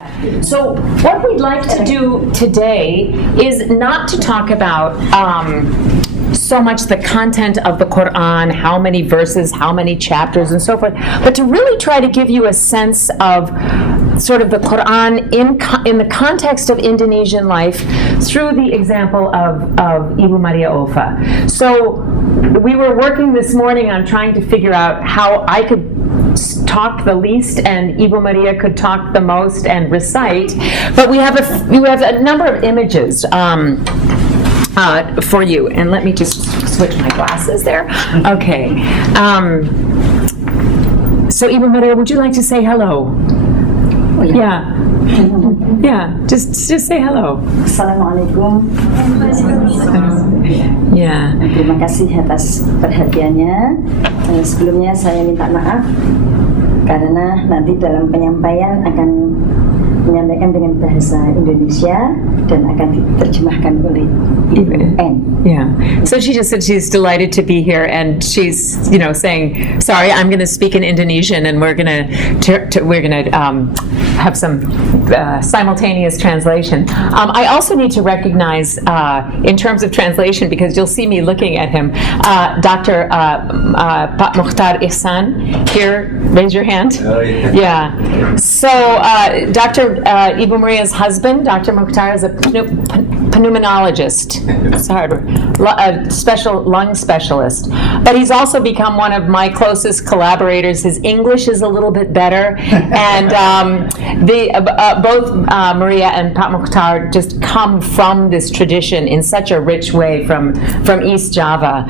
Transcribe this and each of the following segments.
So what we'd like to do today is not to talk about so much the content of the Qur'an, how many verses, how many chapters, and so forth, but to really try to give you a sense of sort of the Qur'an in the context of Indonesian life through the example of Ibu Maria Ulfah. So we were working this morning on trying to figure out how I could talk the least and Ibu Maria could talk the most and recite, but we have a number of images for you, and let me just switch my glasses there. Okay. So Ibu Maria, would you like to say hello? Oh, yeah. Yeah, just say hello. Assalamualaikum. Yeah. Terima kasih atas perhatiannya. Sebelumnya saya minta maaf karena nanti dalam penyampaian akan menyampaikan dengan bahasa Indonesia dan akan diterjemahkan oleh Ibu Anne. Yeah. So she just said she's delighted to be here, and she's, saying, "Sorry, I'm going to speak in Indonesian, and we're going to have some simultaneous translation." I also need to recognize, in terms of translation, because you'll see me looking at him, Dr. Pak Mukhtar Ihsan here. Raise your hand. Oh, yeah. Yeah. So Dr. Ibu Maria's husband, Dr. Mukhtar, is a pneumonologist. It's hard. A special lung specialist. But he's also become one of my closest collaborators. His English is a little bit better, and both Maria and Pak Mukhtar just come from this tradition in such a rich way from East Java,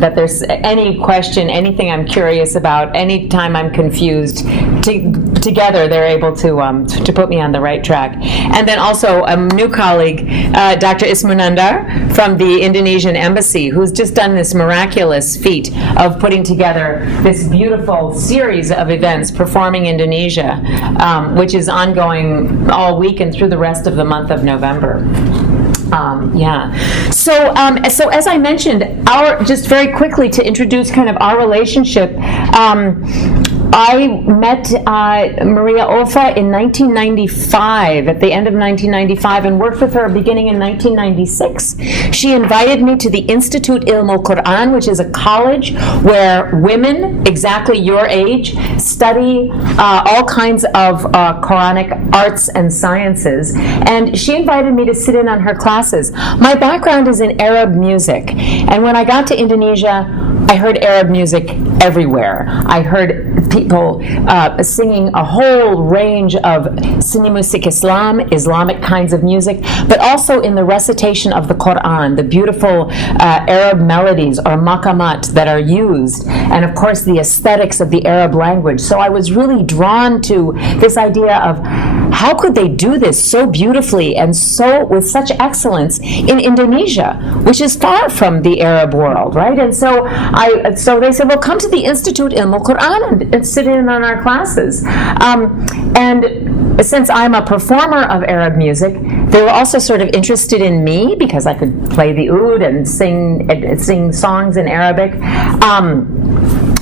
that there's any question, anything I'm curious about, any time I'm confused, together they're able to put me on the right track. And then also a new colleague, Dr. Ismunandar from the Indonesian embassy, who's just done this miraculous feat of putting together this beautiful series of events, Performing Indonesia, which is ongoing all week and through the rest of the month of November. So as I mentioned, just very quickly to introduce kind of our relationship, I met Maria Ulfah in 1995, at the end of 1995, and worked with her beginning in 1996. She invited me to the Institute Ilmu Qur'an, which is a college where women, exactly your age, study all kinds of Quranic arts and sciences. And she invited me to sit in on her classes. My background is in Arab music, and when I got to Indonesia, I heard Arab music everywhere. I heard people singing a whole range of Seni Musik Islam, Islamic kinds of music, but also in the recitation of the Qur'an, the beautiful Arab melodies or maqamat that are used, and of course the aesthetics of the Arab language. So I was really drawn to this idea of how could they do this so beautifully and so with such excellence in Indonesia, which is far from the Arab world, right? And so they said, well, come to the Institute Ilmu Qur'an and sit in on our classes. And since I'm a performer of Arab music, they were also sort of interested in me because I could play the oud and sing songs in Arabic.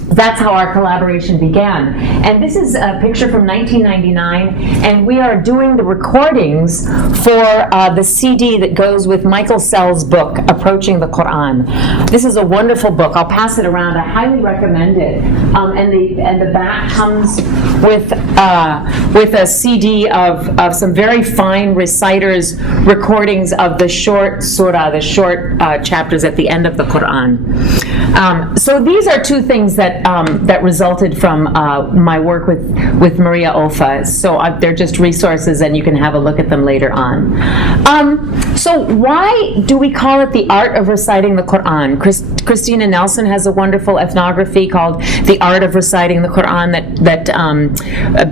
That's how our collaboration began. And this is a picture from 1999, and we are doing the recordings for the CD that goes with Michael Sell's book, Approaching the Qur'an. This is a wonderful book. I'll pass it around. I highly recommend it. And the back comes with a CD of some very fine reciters' recordings of the short surah, the short chapters at the end of the Qur'an. So these are two things that resulted from my work with Maria Ulfah. So they're just resources, and you can have a look at them later on. So why do we call it the art of reciting the Qur'an? Christina Nelson has a wonderful ethnography called The Art of Reciting the Qur'an that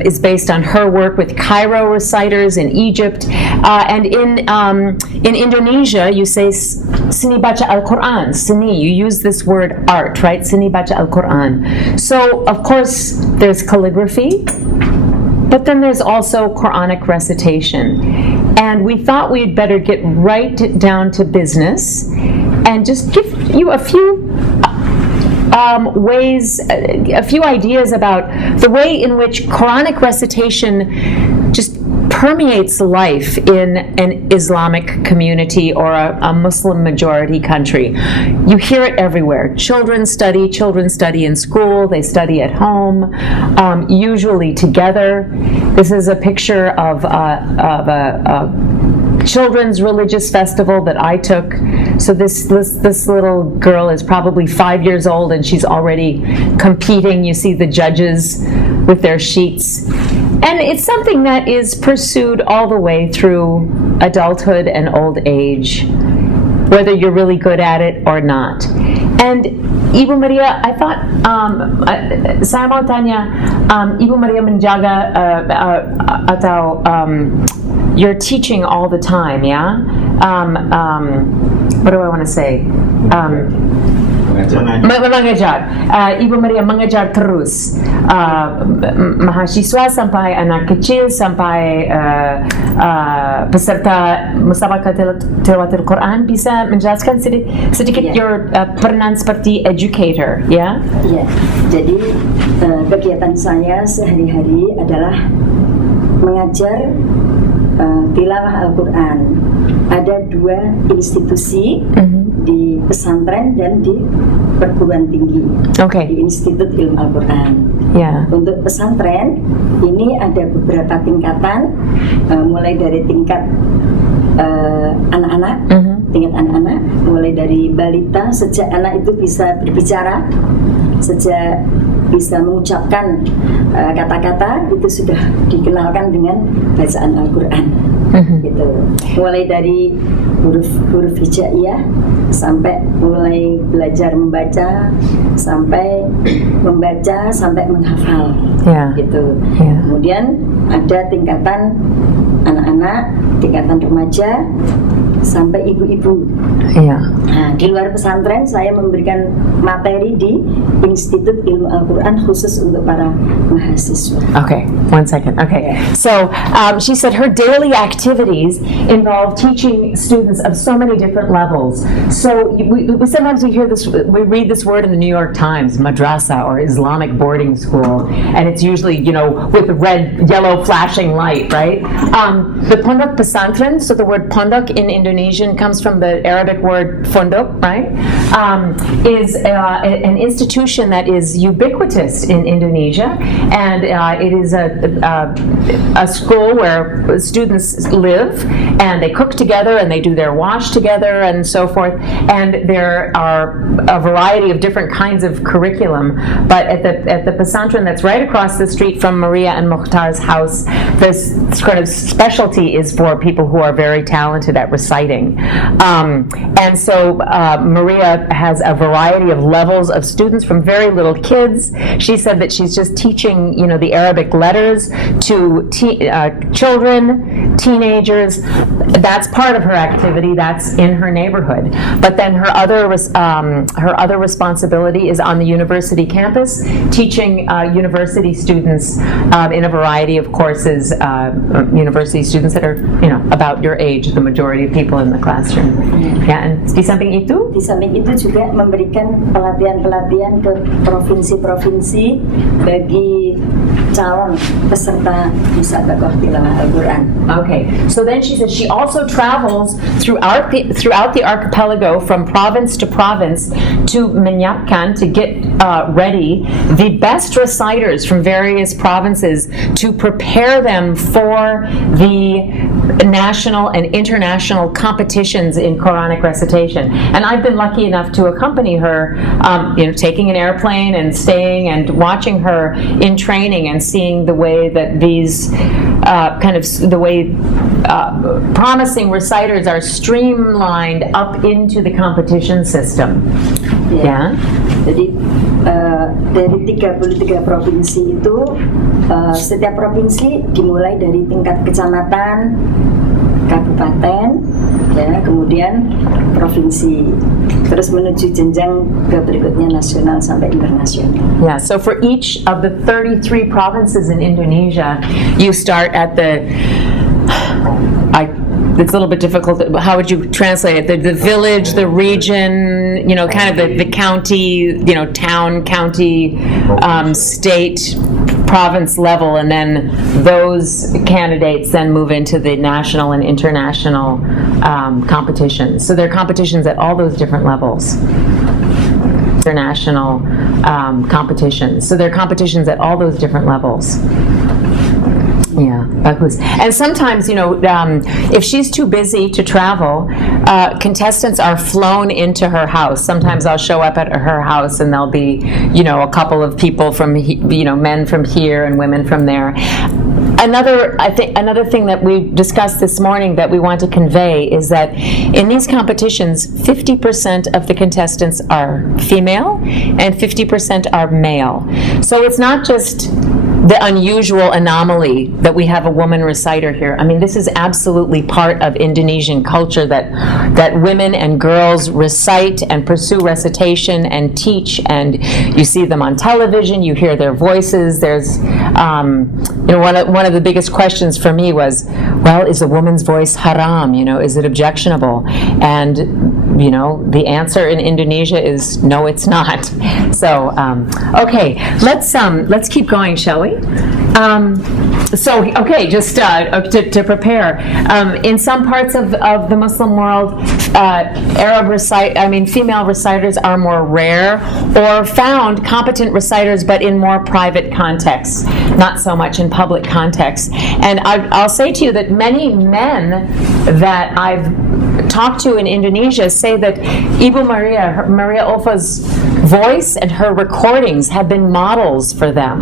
is based on her work with Cairo reciters in Egypt. And in Indonesia, you say Seni baca Al-Qur'an. Seni, you use this word art, right? Seni baca Al-Qur'an. So, of course, there's calligraphy, but then there's also Qur'anic recitation. And we thought we'd better get right down to business and just give you a few a few ideas about the way in which Quranic recitation just permeates life in an Islamic community or a Muslim majority country. You hear it everywhere. Children study in school, they study at home, usually together. This is a picture of a children's religious festival that I took. So this little girl is probably 5 years old and she's already competing. You see the judges with their sheets. And it's something that is pursued all the way through adulthood and old age, whether you're really good at it or not. And Ibu Maria, I thought, saya mau tanya, Ibu Maria menjaga atau you're teaching all the time, yeah? What do I want to say? Mengajar. Ibu Maria mengajar terus mahasiswa sampai anak kecil sampai peserta musabaqah tilawatil Qur'an. Bisa menjelaskan sedikit your peran seperti educator, ya? Ya. Jadi kegiatan saya sehari-hari adalah mengajar tilawah Al-Quran. Ada 2 institusi di pesantren dan di perguruan tinggi, di Institut Ilmu Al-Quran. Untuk pesantren ini ada beberapa tingkatan, mulai dari tingkat anak-anak, mulai dari balita, sejak anak itu bisa berbicara, sejak bisa mengucapkan kata-kata, itu sudah dikenalkan dengan bacaan Al-Quran. Gitu. Mulai dari huruf hijaiyah sampai mulai belajar membaca, sampai membaca sampai menghafal. Gitu. Kemudian ada tingkatan anak-anak, tingkatan remaja, sampai ibu-ibu. Nah, di luar pesantren saya memberikan materi di Institut Ilmu Al-Quran khusus untuk para mahasiswa. Okay, 1 second. Okay, so she said her daily activities involve teaching students of so many different levels. So we sometimes we read this word in the New York Times, madrasa or Islamic boarding school, and it's usually, with the red, yellow flashing light, right? The pondok pesantren, so the word pondok in Indonesian comes from the Arabic word funduk, right? Is an institution that is ubiquitous in Indonesia, and it is a school where students live and they cook together and they do their wash together and so forth. And there are a variety of different kinds of curriculum. But at the pesantren that's right across the street from Maria and Mukhtar's house, this sort of specialty is for people who are very talented at reciting. And so Maria has a variety of levels of students from very little kids. She said that she's just teaching, the Arabic letters to children, teenagers. That's part of her activity. That's in her neighborhood. But then her other responsibility is on the university campus, teaching university students in a variety of courses. University students that are, about your age, the majority of people in the classroom. And di samping itu? Di samping itu juga memberikan pelatihan-pelatihan ke provinsi-provinsi bagi calon peserta musabaqah tilawah Al-Quran. Okay, so then she said she also travels throughout the archipelago from province to province to menyiapkan, to get ready the best reciters from various provinces to prepare them for the national and international competitions in Quranic recitation. And I've been lucky enough to accompany her, taking an airplane and staying and watching her in training and seeing the way that these promising reciters are streamlined up into the competition system. Jadi dari 33 provinsi itu, setiap provinsi dimulai dari tingkat kecamatan, kabupaten, kemudian provinsi, terus menuju jenjang ke berikutnya nasional sampai internasional. So for each of the 33 provinces in Indonesia, you start at it's a little bit difficult. How would you translate it? The village, the region, kind of the county, town, county, state, province level, and then those candidates then move into the national and international competitions. So there are competitions at all those different levels. International competitions. So there are competitions at all those different levels. Yeah, bagus. And sometimes, if she's too busy to travel, contestants are flown into her house. Sometimes I'll show up at her house and there'll be, a couple of people from, men from here and women from there. Another thing that we discussed this morning that we want to convey is that in these competitions, 50% of the contestants are female and 50% are male. So it's not just the unusual anomaly that we have a woman reciter here. I mean, this is absolutely part of Indonesian culture that women and girls recite and pursue recitation and teach, and you see them on television, you hear their voices. There's, one of the biggest questions for me was, well, is a woman's voice haram? Is it objectionable? And the answer in Indonesia is no, it's not. So, okay, let's keep going, shall we? Just to prepare. In some parts of the Muslim world, female reciters are more rare, or found competent reciters, but in more private contexts, not so much in public contexts. And I'll say to you that many men that I've talked to in Indonesia say that Ibu Maria Ulfah's voice and her recordings have been models for them,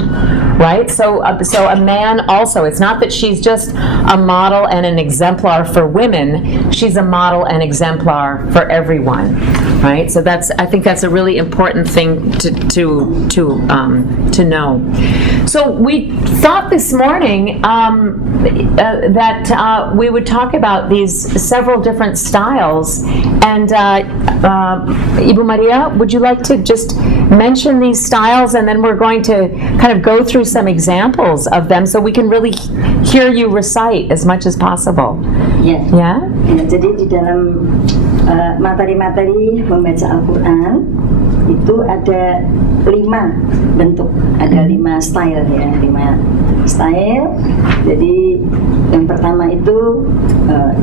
right? So a man also, it's not that she's just a model and an exemplar for women, she's a model and exemplar for everyone, right? So I think that's a really important thing to know. So we thought this morning that we would talk about these several different styles, and Ibu Maria, would you like to just mention these styles, and then we're going to kind of go through some examples of them so we can really hear you recite as much as possible. Yeah. Yeah? Jadi di dalam materi-materi membaca Al-Quran itu ada 5 bentuk, ada 5 style ya, 5 style. Jadi yang pertama itu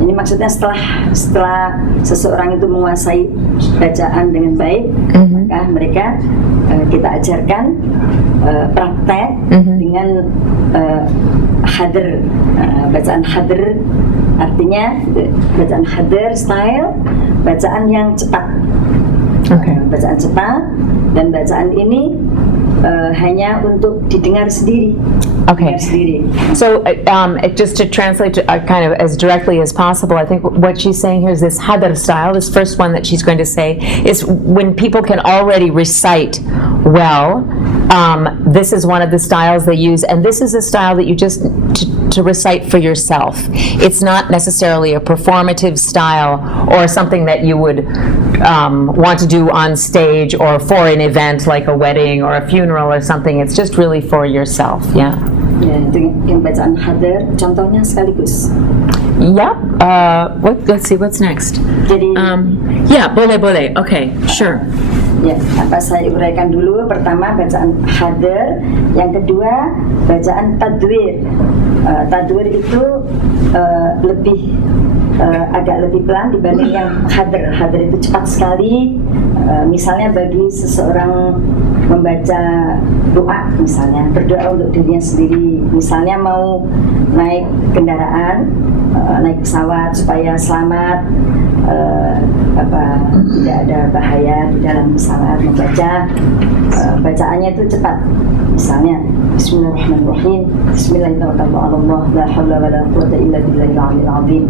ini maksudnya setelah seseorang itu menguasai bacaan dengan baik, maka mereka kita ajarkan praktek dengan hadr, bacaan hadr, artinya bacaan hadr style, bacaan yang cepat. Bacaan cepat, dan bacaan ini hanya untuk didengar sendiri. Okay. So just to translate kind of as directly as possible, I think what she's saying here is this hadr style, this first one that she's going to say, is when people can already recite well. This is one of the styles they use, and this is a style that you just to recite for yourself. It's not necessarily a performative style or something that you would want to do on stage or for an event like a wedding or a funeral or something. It's just really for yourself. Yeah. Ya, yang bacaan hadr, contohnya sekaligus. Yeah. Let's see. What's next? Jadi, yeah, boleh. Okay, sure. Ya, saya uraikan dulu. Pertama bacaan hadr, yang kedua bacaan tadwir. Tadwir itu agak lebih pelan dibanding yang hadr. Hadr itu cepat sekali. Misalnya bagi seseorang membaca doa, misalnya berdoa untuk dirinya sendiri, misalnya mau naik kendaraan, naik pesawat supaya selamat, tidak ada bahaya di dalam pesawat, membaca bacaannya itu cepat, misalnya Bismillahirrahmanirrahim, Bismillahirrahmanirrahim, la haula wala quwwata illa billahil aliyil azim.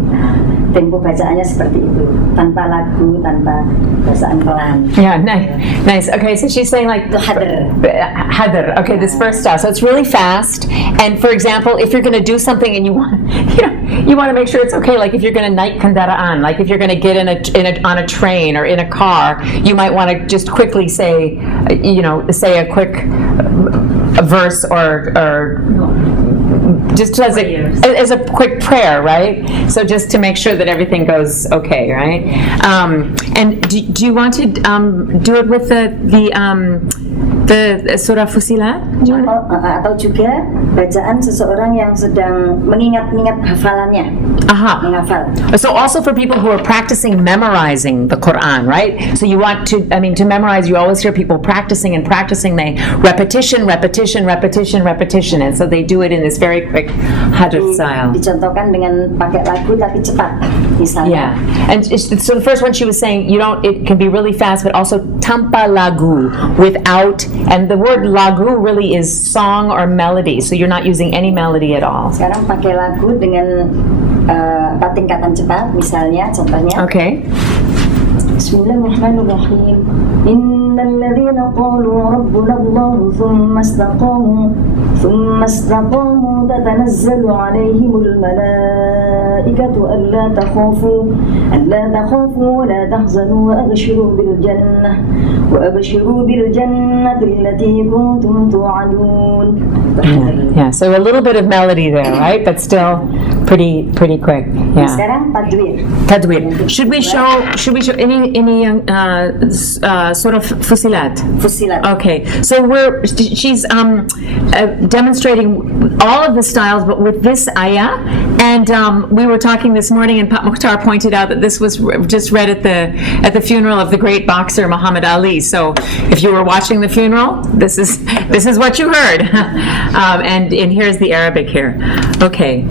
Tempo bacaannya seperti itu, tanpa lagu, tanpa bacaan pelan. Yeah, nice. Okay, so she's saying like hadr. Okay, this first style. So it's really fast. And for example, if you're going to do something and you want to make sure it's okay, like if you're going to naik kendaraan, like if you're going to get on a train or in a car, you might want to just quickly say a quick verse or just as a quick prayer, right? So just to make sure that everything goes okay, right? And do you want to do it with the the Surah Fussilat? Atau juga bacaan seseorang yang sedang mengingat-ingat hafalannya, menghafal. So also for people who are practicing memorizing the Quran, right? So you want to, to memorize, you always hear people practicing and practicing, they repetition, and so they do it in this very quick Hajjah style. Dicontohkan dengan pakai lagu tapi cepat, misalnya. Yeah, and so the first one she was saying, it can be really fast, but also tanpa lagu, without, and the word lagu really is song or melody, so you're not using any melody at all. Sekarang pakai lagu dengan tingkatan cepat, misalnya, contohnya. Okay. Bismillahirrahmanirrahim. Innal ladzina qalu rabbuna Allah thumma istaqamu tatanazzalu 'alaihimul malaikatu alla takhafu wa la tahzanu wa abshiru bil jannati allati kuntum tu'adun. Yeah, so a little bit of melody there, right? But still pretty quick. Yeah. Sekarang Tadwir. Should we show any sort of Fussilat? Fussilat. Okay. So she's demonstrating all of the styles, but with this ayah. And we were talking this morning, and Pat Mukhtar pointed out that this was just read at the funeral of the great boxer Muhammad Ali. So if you were watching the funeral, this is what you heard. And here's the Arabic here. Okay.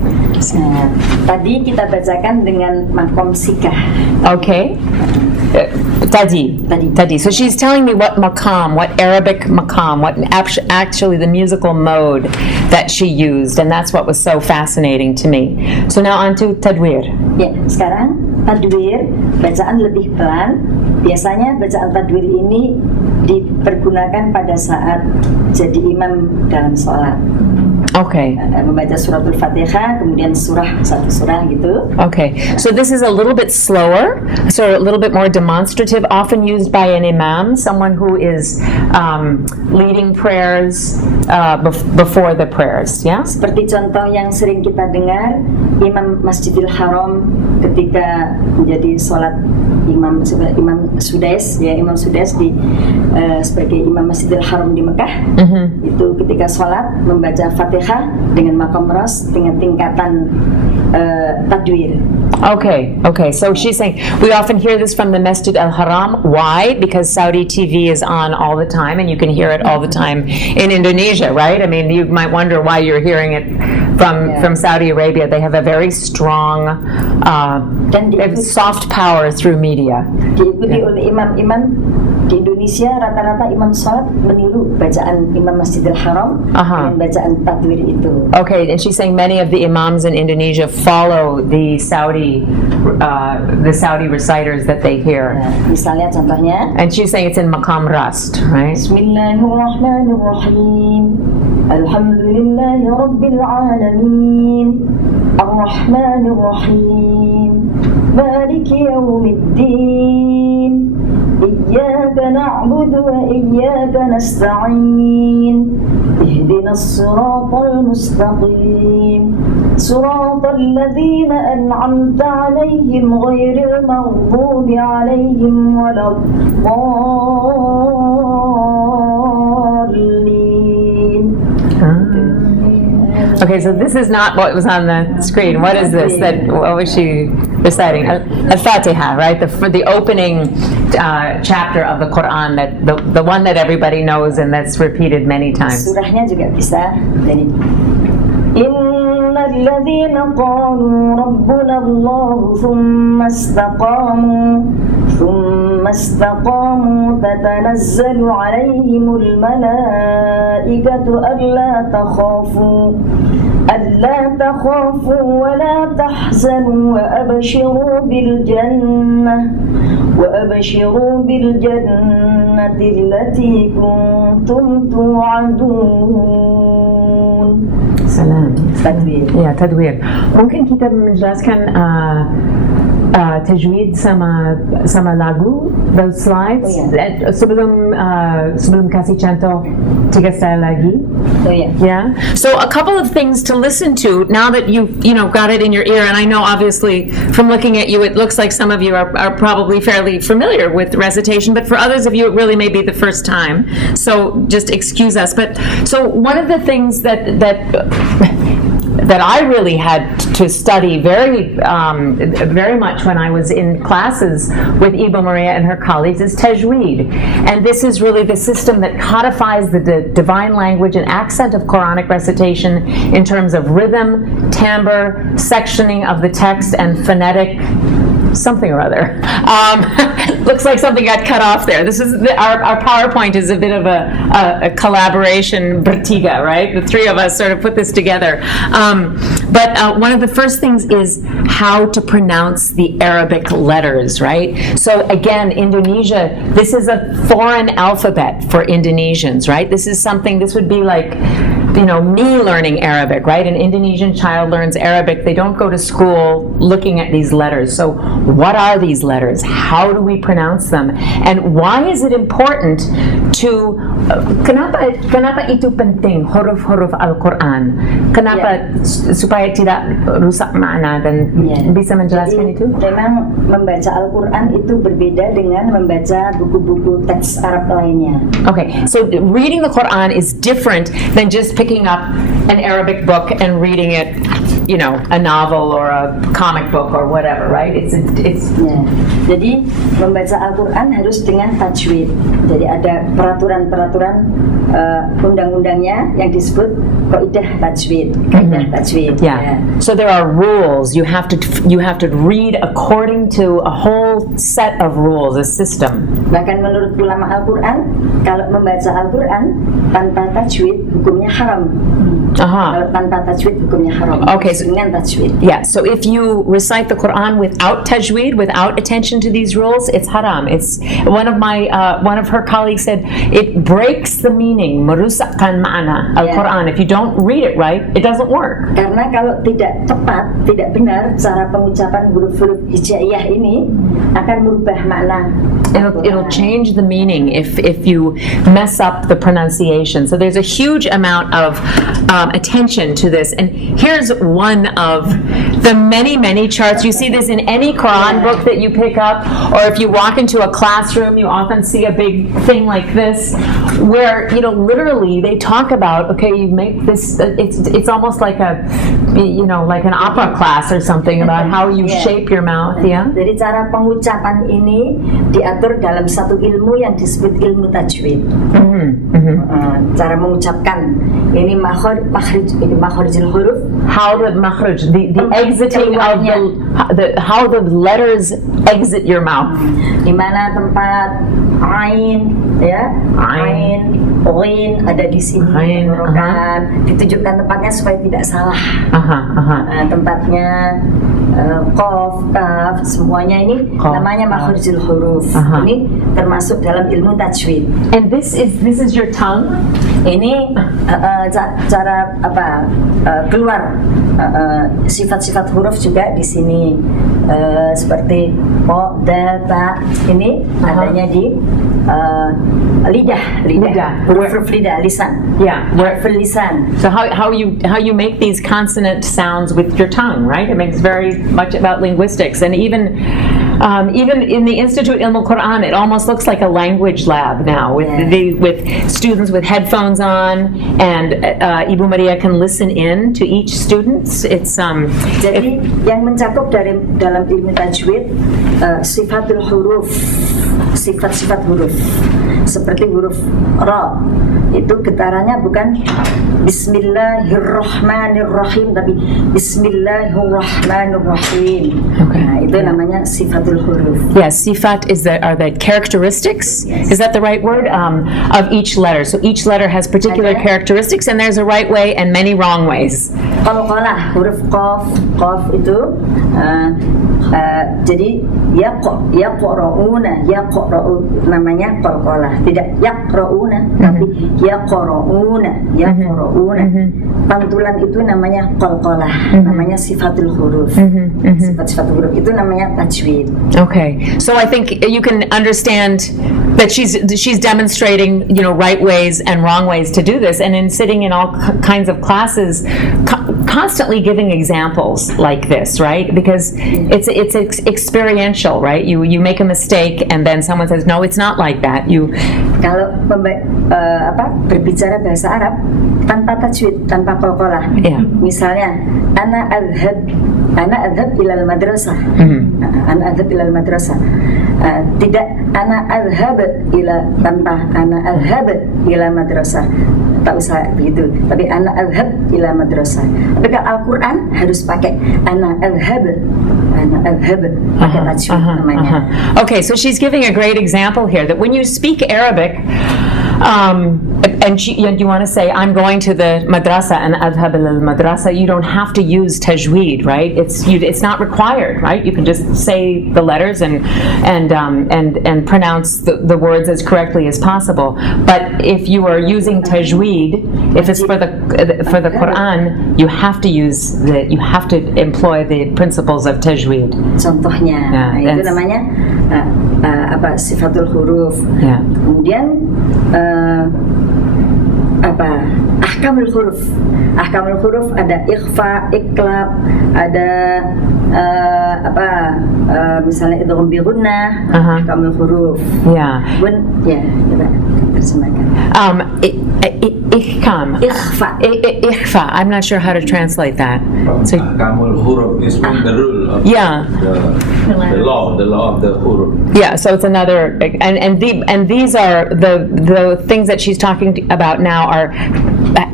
Tadi kita bacakan dengan makom sikah. Okay. Tadi. So she's telling me what Arabic maqam, what actually the musical mode that she used, and that's what was so fascinating to me. So now on to tadwir. Ya, sekarang tadwir, bacaan lebih pelan. Biasanya bacaan tadwir ini dipergunakan pada saat jadi imam dalam sholat. Okay. Membaca suratul Fatihah, kemudian satu surah gitu. Okay. So this is a little bit slower, so a little bit more demonstrative, often used by an imam, someone who is leading prayers before the prayers. Yeah. Seperti contoh yang sering kita dengar, Imam Masjidil Haram ketika menjadi sholat Imam Sudais sebagai Imam Masjidil Haram di Mekah. Itu ketika sholat membaca Fatihah dengan maqam ras dengan tingkatan tadwir. Okay. So she's saying we often hear this from the Masjid Al-Haram. Why? Because Saudi TV is on all the time, and you can hear it all the time in Indonesia, right? I mean, you might wonder why you're hearing it from Saudi Arabia. They have a very strong, soft power through media. Diikuti oleh imam-imam di Indonesia, rata-rata imam sholat meniru bacaan Imam Masjidil Haram dengan bacaan tadwir itu. Okay, and she's saying many of the imams in Indonesia follow the Saudi reciters that they hear. Misalnya contohnya. And she's saying it's in maqam rast, right? Bismillahirrahmanirrahim. Alhamdulillahi Rabbil Alamin. Ar-Rahmanir-Rahim. Maliki Yawmiddin. إياك نعبد وإياك نستعين اهدنا الصراط المستقيم صراط الذين أنعمت عليهم غير المغضوب عليهم ولا الضالين. Okay, so this is not what was on the screen. What is this? What was she reciting? Al-Fatiha, right? The opening chapter of the Qur'an, that the one that everybody knows and that's repeated many times. Surahnya juga bisa. Jadi, Innal ladzina qalu rabbuna Allah thumma istaqamu tatanazzalu 'alaihimul malaikatu alla takhafu wa la tahzanu wa abshiru bil jannati allati kuntum tu'adun. Salam. Tadwir. Ya, tadwir. Mungkin kita menjelaskan tajweed sama lagu, those slides. Oh, yeah. Sebelum kasih contoh 3 style lagi. Oh yeah. Yeah. So a couple of things to listen to now that you've got it in your ear, and I know obviously from looking at you, it looks like some of you are probably fairly familiar with recitation, but for others of you, it really may be the first time. So just excuse us. But so one of the things that I really had to study very much when I was in classes with Ibu Maria and her colleagues is tajweed. And this is really the system that codifies the divine language and accent of Quranic recitation in terms of rhythm, timbre, sectioning of the text, and phonetic something or other. Looks like something got cut off there. This is our PowerPoint is a bit of a collaboration bertiga, right? The three of us sort of put this together. But one of the first things is how to pronounce the Arabic letters, right? So again, Indonesia, this is a foreign alphabet for Indonesians, right? This would be like, me learning Arabic, right? An Indonesian child learns Arabic. They don't go to school looking at these letters. So what are these letters? How do we pronounce them? And why is it important to, kenapa itu penting, huruf-huruf Al-Quran? Kenapa supaya tidak rusak makna dan bisa menjelaskan itu? Memang membaca Al-Quran itu berbeda dengan membaca buku-buku teks Arab lainnya. Okay, so reading the Quran is different than just picking up an Arabic book and reading it, a novel or a comic book or whatever, right? It's. Jadi membaca Al-Quran harus dengan tajwid. Jadi ada peraturan-peraturan undang-undangnya yang disebut kaidah tajwid. Yeah. So there are rules. You have to read according to a whole set of rules, a system. Bahkan menurut ulama Al-Quran, kalau membaca Al-Quran tanpa tajwid hukumnya haram. Kalau tanpa tajwid hukumnya haram. Okay. Dengan tajwid. Yeah. So if you recite the Quran without tajweed, without attention to these rules, it's haram. It's one of her colleagues said it breaks the meaning, merusakkan makna Al-Quran. If you don't read it right, it doesn't work. Karena kalau tidak tepat, tidak benar cara pengucapan huruf-huruf hijaiyah ini akan merubah makna. It'll change the meaning if you mess up the pronunciation. So there's a huge amount of attention to this. And here's one of the many charts. You see this in any Quran book that you pick up, or if you walk into a classroom, you often see a big thing like this, where literally they talk about, okay, you make this. It's almost like like an opera class or something about how you shape your mouth. Yeah. Jadi cara pengucapan ini diatur dalam satu ilmu yang disebut ilmu tajwid. Cara mengucapkan ini makhrijul huruf. How the makhrij, the exiting of how the letters exit your mouth. Di mana tempat ain, ain, ghin ada di sini, ditunjukkan tempatnya supaya tidak salah. Tempatnya qaf, kaf, semuanya ini namanya makhrijul huruf. Ini termasuk dalam ilmu tajwid. And this is your tongue. Ini cara keluar sifat-sifat huruf juga di sini seperti po, dal, ta. Ini adanya di lidah, huruf lidah, lisan. Yeah, huruf lisan. So how you make these consonant sounds with your tongue, right? It makes very much about linguistics, and even in the Institute Ilmu Quran, it almost looks like a language lab now with students with headphones on, and Ibu Maria can listen in to each student. It's Jadi yang mencakup dalam ilmu tajwid sifatul huruf, sifat-sifat huruf. Seperti huruf ra, itu getarannya bukan Bismillahirrahmanirrahim, tapi Bismillahirrahmanirrahim. Okay. Nah, itu namanya sifatul huruf. Yes, sifat are the characteristics. Yes. Is that the right word? Of each letter. So each letter has particular characteristics, and there's a right way and many wrong ways. qalqalah, huruf qaf itu jadi yaqra'una namanya qalqalah, tidak yaqra'una tapi yaqra'una. Pantulan itu namanya qalqalah, namanya sifatul huruf. Sifat huruf itu namanya tajwid. Okay, so I think you can understand that she's demonstrating, right ways and wrong ways to do this, and in sitting in all kinds of classes, constantly giving examples like this, right? Because it's experiential, right? You make a mistake, and then someone says, no, it's not like that. Kalau berbicara bahasa Arab tanpa tajwid, tanpa qalqalah. Yeah. Misalnya, ana adhab ilal madrasah. Ana adhab ilal madrasah. Tidak ana adhab tanpa ana adhab ila madrasah. Tak usah begitu. Tapi ana adhab ila madrasah. Tapi kalau Al-Quran harus pakai ana adhab pakai tajwid namanya. Okay, so she's giving a great example here that when you speak Arabic, and you want to say, I'm going to the madrasa and adhab al madrasa, you don't have to use tajweed, right? It's not required, right? You can just say the letters and pronounce the words as correctly as possible. But if you are using tajweed, if it's for the Qur'an, you have to employ the principles of tajweed. Contohnya, itu namanya sifatul huruf. Yeah. Kemudian ahkamul huruf ada ikhfa, iklab, ada misalnya idgham bi gunnah, ahkamul huruf. Yeah. Coba terjemahkan. Ikhfa. I'm not sure how to translate that. So, ahkamul huruf is the rule of the law of the huruf. Yeah, so it's another, and these are the things that she's talking about now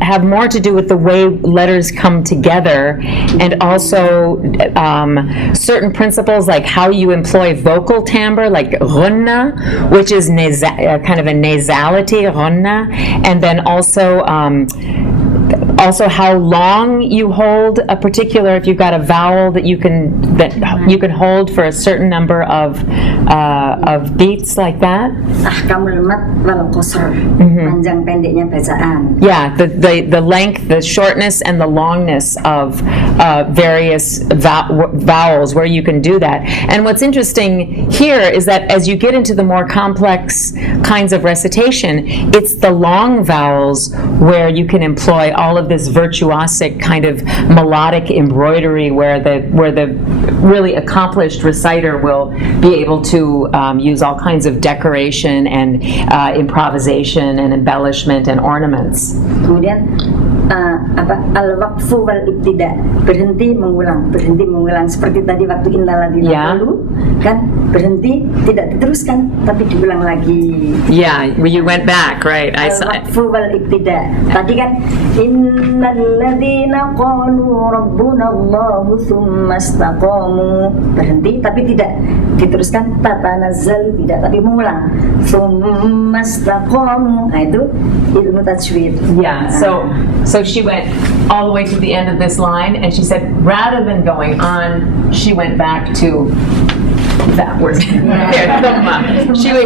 have more to do with the way letters come together, and also certain principles like how you employ vocal timbre, like ghunna, which is kind of a nasality, ghunna, and then also how long you hold a particular, if you've got a vowel that you can hold for a certain number of beats, like that. Ahkamul mat wal qasr, panjang pendeknya bacaan. Yeah, the length, the shortness, and the longness of various vowels, where you can do that. And what's interesting here is that as you get into the more complex kinds of recitation, it's the long vowels where you can employ all of this virtuosic kind of melodic embroidery, where the really accomplished reciter will be able to use all kinds of decoration and improvisation and embellishment and ornaments. Kemudian al-waqfu wal ibtida, berhenti mengulang seperti tadi waktu innaladina dulu kan, berhenti tidak diteruskan tapi diulang lagi. Yeah, you went back, right? Al-waqfu wal ibtida. Tadi kan innaladina qalu rabbuna Allahu tsumma istaqamu, berhenti tapi tidak diteruskan, tatanazzalu, tidak, tapi mengulang tsumma istaqamu. Nah, itu ilmu tajwid. Yeah, so she went all the way to the end of this line, and she said rather than going on, she went back to that word.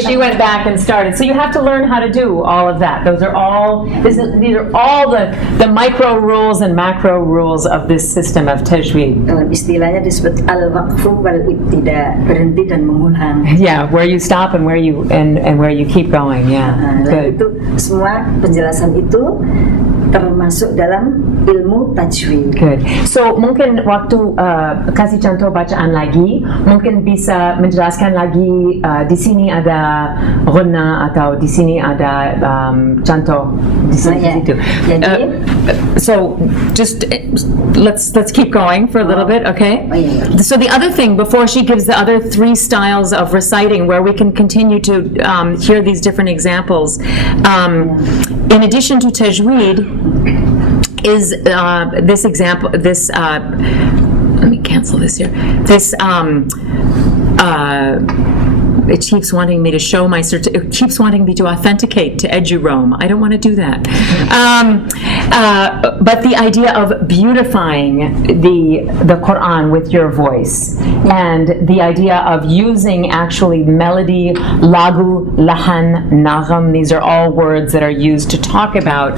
She went back and started. So you have to learn how to do all of that. These are all the micro rules and macro rules of this system of tajweed. Istilahnya disebut al-waqfu wal ibtida, berhenti dan mengulang. Yeah, where you stop and where you keep going. Yeah, good. Itu semua penjelasan itu termasuk dalam ilmu tajwid. Good. So mungkin waktu kasih contoh bacaan lagi, mungkin bisa menjelaskan lagi di sini ada ghunna atau di sini ada contoh di situ. So just let's keep going for a little bit, okay? So the other thing, before she gives the other three styles of reciting, where we can continue to hear these different examples, in addition to tajweed, is this example, this let me cancel this here, this it keeps wanting me to show my it keeps wanting me to authenticate to EduRoam. I don't want to do that. But the idea of beautifying the Quran with your voice, and the idea of using actually melody, lagu, lahan, nagam. These are all words that are used to talk about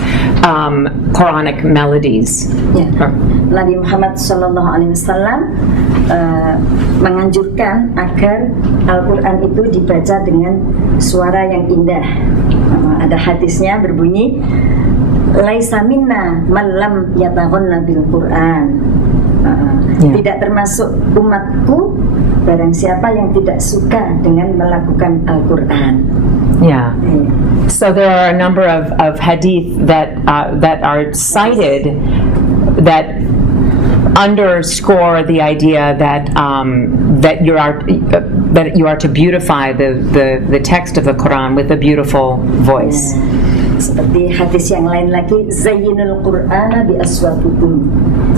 Quranic melodies. Nabi Muhammad SAW menganjurkan agar Al-Quran itu dibaca dengan suara yang indah. Ada hadisnya berbunyi, laisa minna man lam yataghanna bil Qur'an. Tidak termasuk umatku barang siapa yang tidak suka dengan melakukan Al-Quran. Yeah. So there are a number of hadith that are cited that underscore the idea that that you are to beautify the text of the Quran with a beautiful voice. Seperti hadis yang lain lagi, zayyinul Qur'ana bi aswatikum.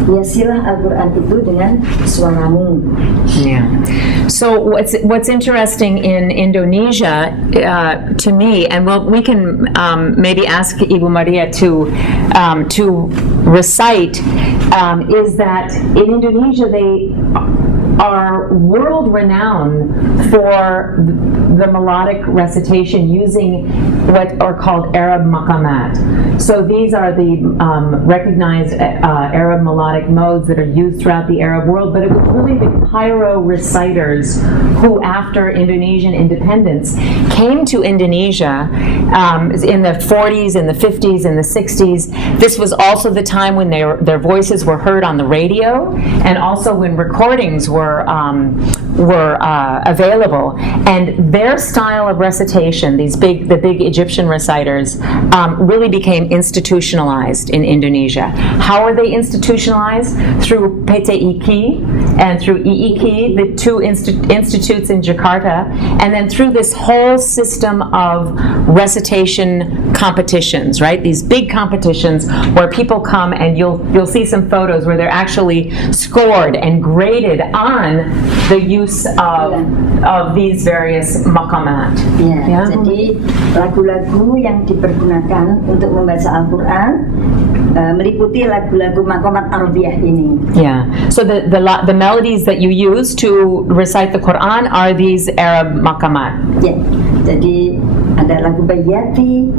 Hiasilah Al-Quran itu dengan suaramu. Yeah. So what's interesting in Indonesia to me, and we can maybe ask Ibu Maria to recite, is that in Indonesia they are world renowned for the melodic recitation using what are called Arab maqamat. So these are the recognized Arab melodic modes that are used throughout the Arab world, but it was really the Cairo reciters who, after Indonesian independence, came to Indonesia in the 40s, in the 50s, in the 60s. This was also the time when their voices were heard on the radio, and also when recordings were available, and their style of recitation, the big Egyptian reciters, really became institutionalized in Indonesia. How are they institutionalized? Through PTIQ and through IIQ, the two institutes in Jakarta, and then through this whole system of recitation competitions, right? These big competitions where people come, and you'll see some photos where they're actually scored and graded on the use of these various maqamat. Jadi lagu-lagu yang dipergunakan untuk membaca Al-Quran meliputi lagu-lagu maqamat Arabiah ini. Yeah. So the melodies that you use to recite the Quran are these Arab maqamat. Ya. Jadi ada lagu Bayati,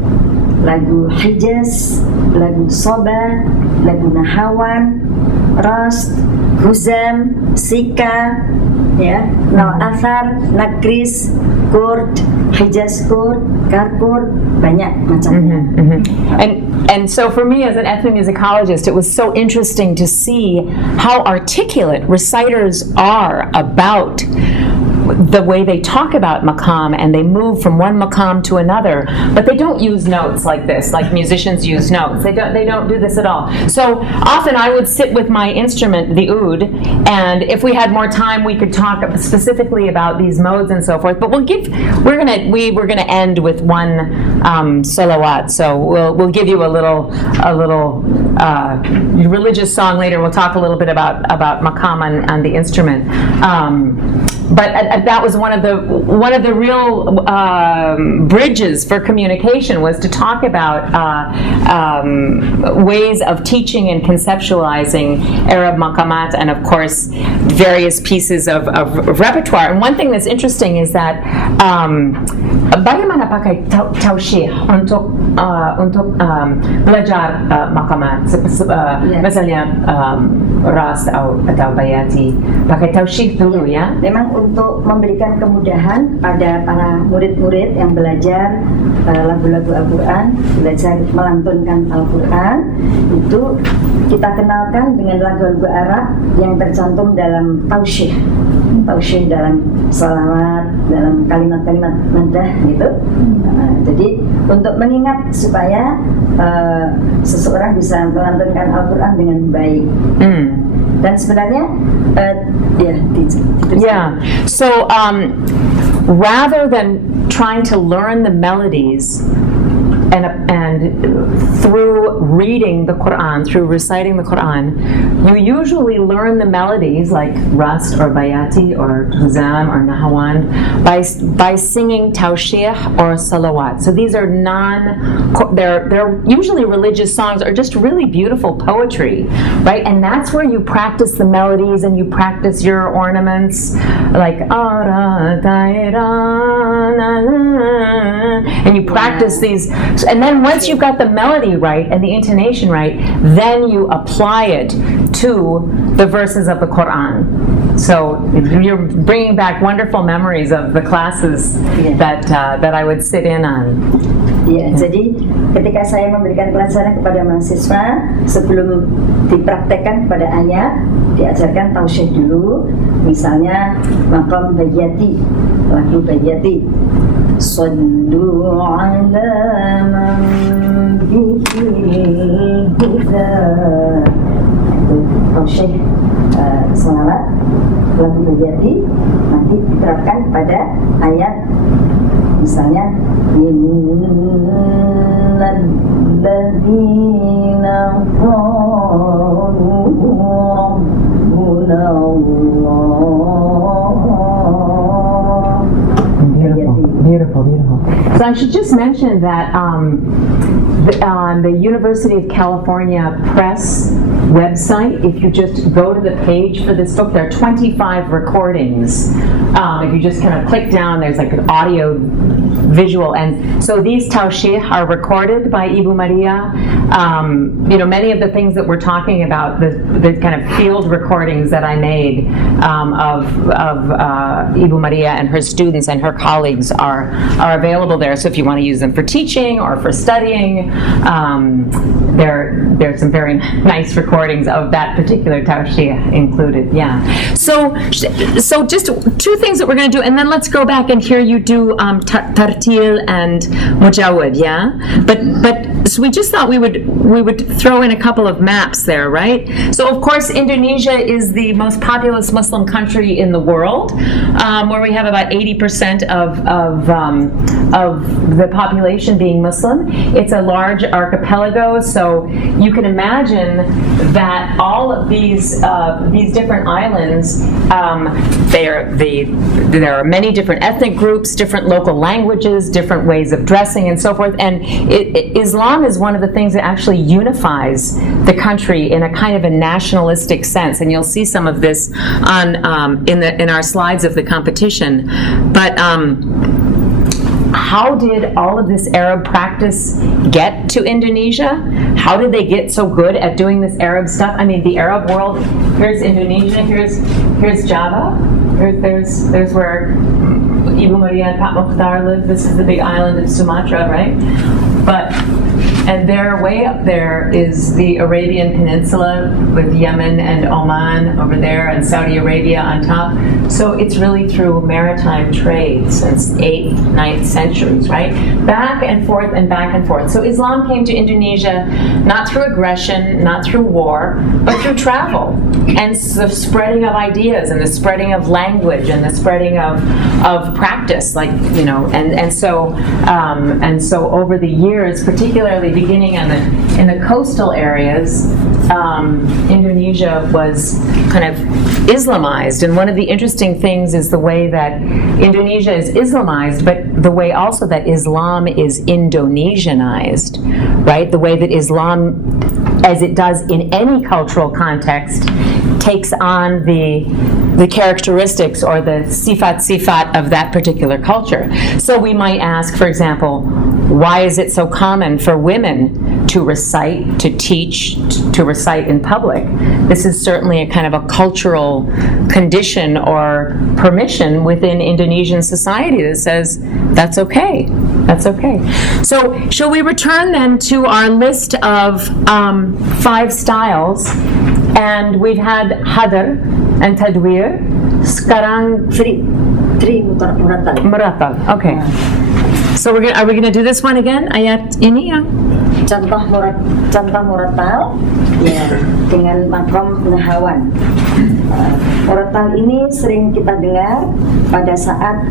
lagu Hijaz, lagu Soba, lagu Nahawan, Rast, Huzam, Sika, ya, Naw'athar, Nakris, Kurd, Hijaz Kurd, Karkur, banyak macamnya. And so for me as an ethnomusicologist, it was so interesting to see how articulate reciters are about the way they talk about maqam, and they move from one maqam to another, but they don't use notes like this, like musicians use notes. They don't do this at all. So often I would sit with my instrument, the oud, and if we had more time, we could talk specifically about these modes and so forth. But we're gonna end with one salawat. So we'll give you a little religious song later. We'll talk a little bit about maqam and the instrument. But that was one of the real bridges for communication, was to talk about ways of teaching and conceptualizing Arab maqamat, and of course various pieces of repertoire. And one thing that's interesting is that bagaimana pakai tausyih untuk belajar maqamat, misalnya ras atau bayati, pakai tausyih dulu ya. Memang untuk memberikan kemudahan pada para murid-murid yang belajar lagu-lagu Al-Quran, belajar melantunkan Al-Quran, itu kita kenalkan dengan lagu-lagu Arab yang tercantum dalam tausyih dalam salawat, dalam kalimat-kalimat madah gitu. Jadi untuk mengingat supaya seseorang bisa melantunkan Al-Quran dengan baik. Dan sebenarnya so rather than trying to learn the melodies and through reading the Qur'an, through reciting the Qur'an, you usually learn the melodies like Rast or Bayati or Huzam or Nahawan by singing tawshih or salawat. So these are they're usually religious songs or just really beautiful poetry, right? And that's where you practice the melodies and you practice your ornaments, like and you practice these. And then once you've got the melody right and the intonation right, then you apply it to the verses of the Qur'an. So you're bringing back wonderful memories of the classes that I would sit in on. Ya, jadi ketika saya memberikan pelajaran kepada mahasiswa, sebelum dipraktekkan kepada ayat, diajarkan tausyih dulu. Misalnya maqam Bayati, lagu Bayati. Sallu ala man bihi huda. Tausyih salawat, lagu Bayati, nanti diterapkan pada ayat. Misalnya innalladzina qalu rabbuna Allah. Beautiful. So I should just mention that the University of California Press website, if you just go to the page for this book, there are 25 recordings. If you just kind of click down, there's like an audio visual, and so these tawshih are recorded by Ibu Maria. Many of the things that we're talking about, the kind of field recordings that I made of Ibu Maria and her students and her colleagues are available there. So if you want to use them for teaching or for studying, there's some very nice recordings of that particular tawshih included. Yeah. So just two things that we're going to do, and then let's go back and hear you do tartil and mujawid. Yeah. But so we just thought we would throw in a couple of maps there, right? So of course Indonesia is the most populous Muslim country in the world, where we have about 80% of the population being Muslim. It's a large archipelago, so you can imagine that all of these different islands, there are many different ethnic groups, different local languages, different ways of dressing, and so forth. And Islam is one of the things that actually unifies the country in a kind of a nationalistic sense. And you'll see some of this in our slides of the competition. But how did all of this Arab practice get to Indonesia? How did they get so good at doing this Arab stuff? I mean, the Arab world, here's Indonesia, here's Java, there's where Ibu Maria and Pak Mukhtar live. This is the big island of Sumatra, right? And their way up there is the Arabian Peninsula with Yemen and Oman over there and Saudi Arabia on top. So it's really through maritime trade since 8th, 9th centuries, right? Back and forth and back and forth. So Islam came to Indonesia not through aggression, not through war, but through travel and the spreading of ideas and the spreading of language and the spreading of practice, and so over the years, particularly beginning in the coastal areas, Indonesia was kind of Islamized. And one of the interesting things is the way that Indonesia is Islamized, but the way also that Islam is Indonesianized, right? The way that Islam, as it does in any cultural context, takes on the characteristics or the sifat of that particular culture. So we might ask, for example, why is it so common for women to recite, to teach, to recite in public? This is certainly a kind of a cultural condition or permission within Indonesian society that says that's okay. That's okay. So shall we return then to our list of 5 styles? And we've had hadar and tadwir. Sekarang Tri muratal. Okay. So are we going to do this one again? Ayat ini yang contoh muratal ya dengan makom nahawan. Muratal ini sering kita dengar pada saat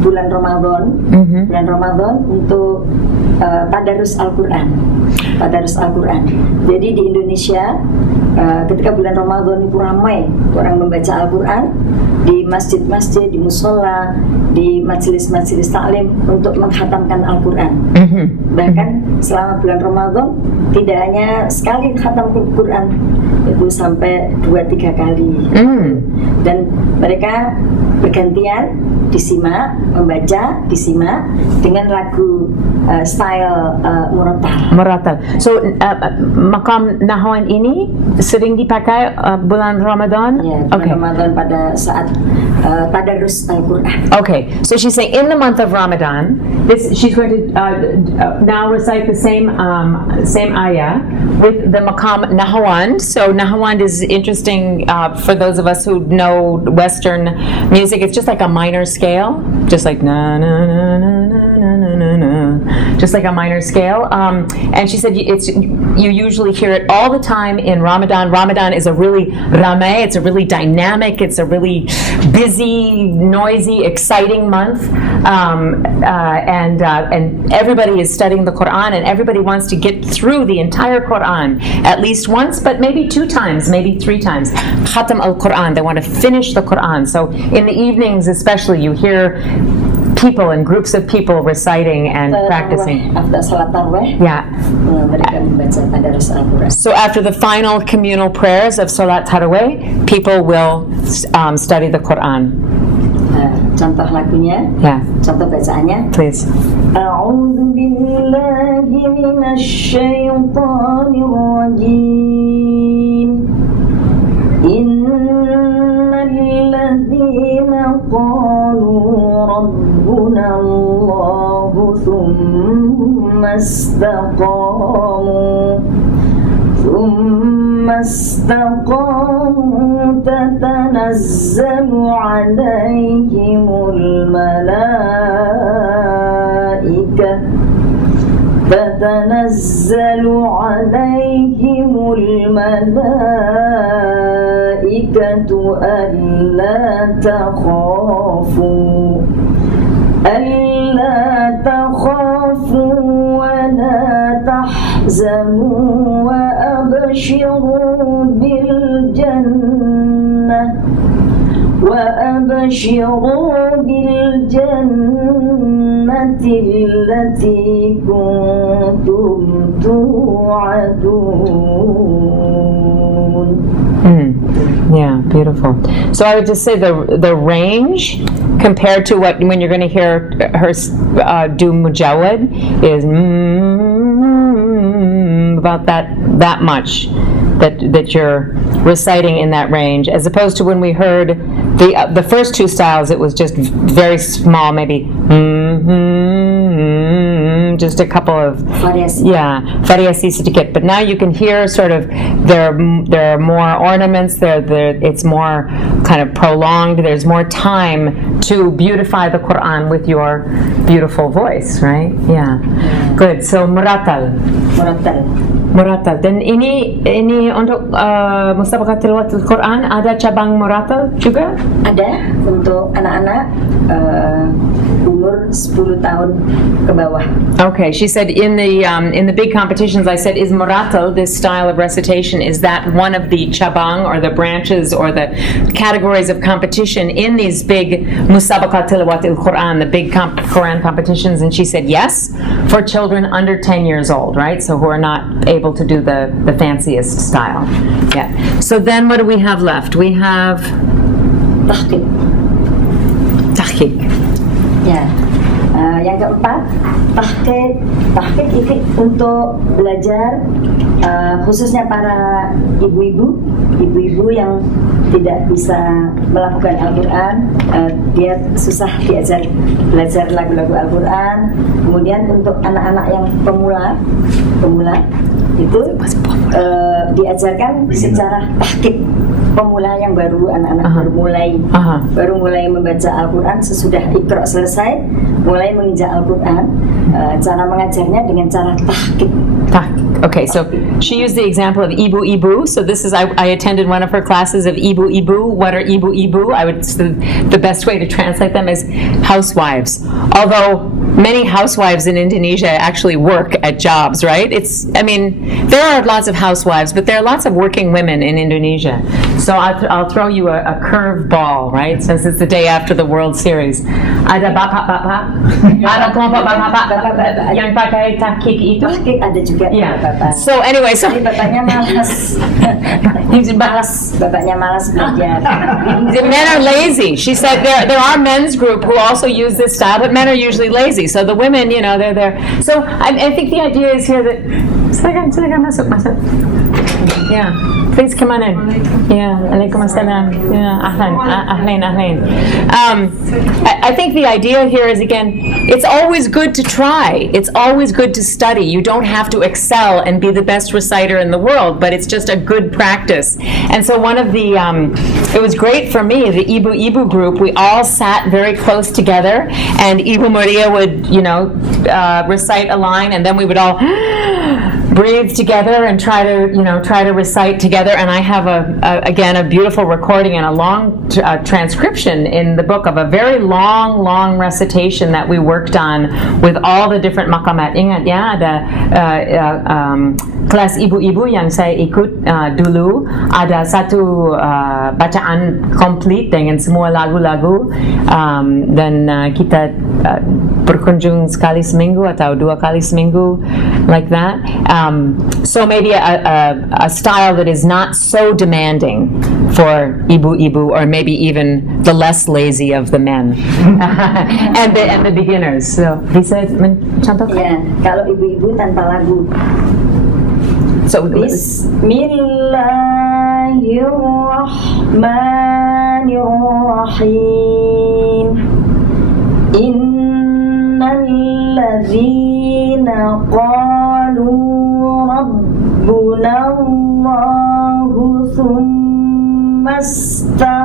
bulan Ramadan. Bulan Ramadan untuk tadarus Al-Qur'an. Tadarus Al-Qur'an. Jadi di Indonesia ketika bulan Ramadan itu ramai orang membaca Al-Qur'an di masjid-masjid, di musola, di majelis-majelis taklim untuk menghatamkan Al-Qur'an. Bahkan selama bulan Ramadan tidak hanya sekali khatam Al-Qur'an, itu sampai 2-3 kali. Dan mereka bergantian disimak, membaca, disimak dengan lagu style Murattal. So makam nahwan ini sering dipakai bulan Ramadan? Ya, bulan Ramadan pada saat tadarus Al-Qur'an. Okay, so she's saying in the month of Ramadan, she's going to now recite the same ayah with the maqam nahawand. So nahawand is interesting for those of us who know Western music. It's just like a minor scale, just like na na na na na na na na, just like a minor scale. And she said you usually hear it all the time in Ramadan. Ramadan is a really rameh. It's a really dynamic. It's a really busy, noisy, exciting month, and everybody is studying the Qur'an, and everybody wants to get through the entire Qur'an at least once, but maybe 2 times, maybe 3 times. Khatam al-Qur'an. They want to finish the Qur'an. So in the evenings, especially, you hear people and groups of people reciting and practicing. After salat tarawih, mereka membaca tadarus Al-Qur'an. So after the final communal prayers of salat tarawih, people will study the Qur'an. Contoh lagunya, contoh bacaannya. Please. A'udzu billahi minasy syaithanir rajim. Innal ladzina qalu rabbuna Allahu thumma استقاموا تتنزل عليهم الملائكة ألا تخافوا ولا تحزنوا وأبشروا بالجنة التي كنتم توعدون. Yeah, beautiful. So I would just say the range compared to when you're going to hear her do mujawwad is about that much that you're reciting in that range, as opposed to when we heard the first 2 styles, it was just very small, maybe just a couple of variasi sedikit. But now you can hear sort of there are more ornaments. It's more kind of prolonged. There's more time to beautify the Quran with your beautiful voice, right? Yeah, good. So murattal. Dan ini untuk musabaqah tilawatul Quran ada cabang murattal juga? Ada untuk anak-anak umur 10 tahun ke bawah. Okay, she said in the big competitions, I said, is murattal, this style of recitation, is that one of the cabang or the branches or the categories of competition in these big musabaqah tilawatul Quran, the big Quran competitions? And she said yes, for children under 10 years old, right? So who are not able to do the fanciest style. Yeah. So then what do we have left? We have tahqiq. Ya. Yang keempat, tahqiq ini untuk belajar khususnya para ibu-ibu yang tidak bisa melakukan Al-Quran, dia susah belajar lagu-lagu Al-Quran. Kemudian untuk anak-anak yang pemula itu diajarkan secara tahqiq. Pemula yang baru, anak-anak baru mulai membaca Al-Quran, sesudah Iqra selesai mulai menginjak Al-Quran, cara mengajarnya dengan cara tahqiq. Okay, so she used the example of ibu ibu. So this is, I attended one of her classes of ibu ibu. What are ibu ibu? The best way to translate them is housewives. Although many housewives in Indonesia actually work at jobs, right? There are lots of housewives, but there are lots of working women in Indonesia. So I'll throw you a curve ball, right? Since it's the day after the World Series. Ada bapak-bapak, ada kelompok bapak-bapak yang pakai takik itu. Takik ada juga. Yeah. Bapak. So anyway, Tapi bapaknya malas. Bapaknya malas belajar. The men are lazy. She said there are men's group who also use this style, but men are usually lazy. So the women, they're there. So I think the idea is here that silakan masuk. Yeah, please come on in. Yeah, Waalaikumsalam. Yeah, ahlan. I think the idea here is, again, it's always good to try. It's always good to study. You don't have to excel and be the best reciter in the world, but it's just a good practice. And so one of the, it was great for me, the Ibu Ibu group, we all sat very close together, and Ibu Maria would, recite a line, and then we would all breathe together and try to recite together. And I have a beautiful recording and a long transcription in the book of a very long recitation that we worked on with all the different maqamat. Ingat ya, ada kelas ibu-ibu yang saya ikut dulu, ada satu bacaan komplit dengan semua lagu-lagu, dan kita berkunjung sekali seminggu atau 2 kali seminggu, like that. So maybe a style that is not so demanding for ibu-ibu, or maybe even the less lazy of the men and the beginners. So bisa mencontohkan? Ya, kalau ibu-ibu tanpa lagu. So Bismillahirrahmanirrahim. Innalladzina qalu Rabbuna Allahu thumma istaqamu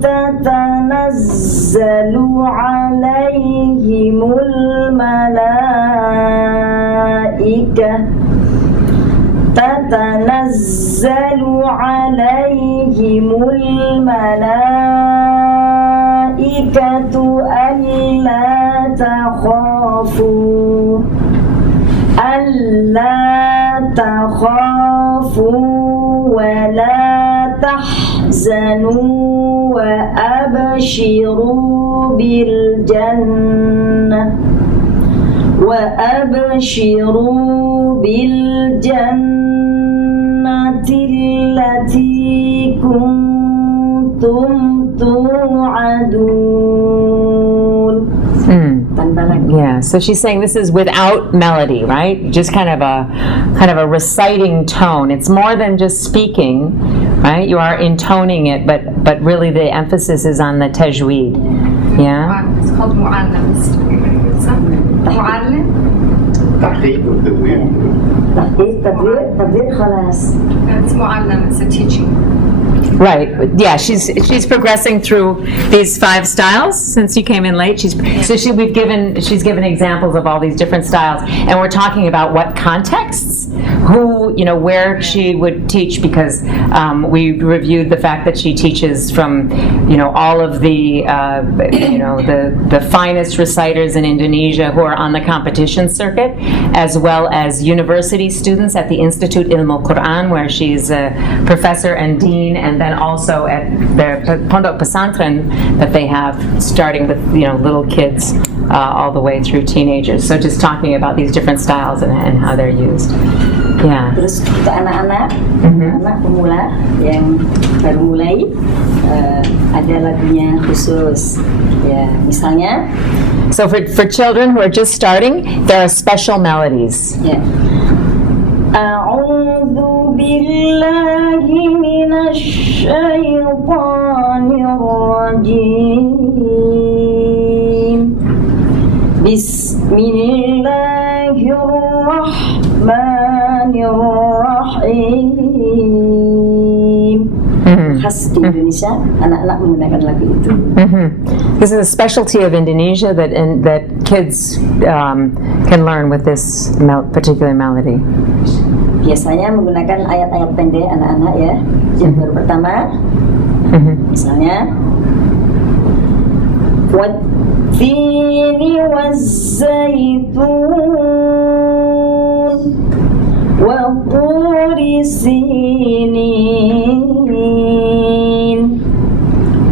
tatanazzalu alaihimul malaikah tatanazzalu alaihimul malaikatu alla takhafu wa la tahzanu wa abshiru bil jannah allati kuntum tu'adun. Yeah, so she's saying this is without melody, right? Just kind of a reciting tone. It's more than just speaking, right? You are intoning it, but really the emphasis is on the tajweed. Yeah. It's called mu'allam. تدوير خلاص. It's mu'allam. It's a teaching. Right. Yeah, she's progressing through these 5 styles since you came in late. She's given examples of all these different styles, and we're talking about what contexts, who, where she would teach, because we reviewed the fact that she teaches from, all of the the finest reciters in Indonesia who are on the competition circuit, as well as university students at the Institute Ilmu Qur'an, where she's a professor and dean, and then also at their pondok pesantren that they have, starting with little kids all the way through teenagers. So just talking about these different styles and how they're used. Yeah. Terus untuk anak-anak, anak pemula yang baru mulai, ada lagunya khusus. Ya, misalnya. So for children who are just starting, there are special melodies. Yeah. أعوذ بالله من الشيطان الرجيم بسم الله الرحمن الرحيم khas di Indonesia, anak-anak menggunakan lagu itu. This is a specialty of Indonesia that kids can learn with this particular melody. Biasanya menggunakan ayat-ayat pendek anak-anak ya. Yang baru pertama, misalnya, Wat-tini waz-zaytun wa-turi sinin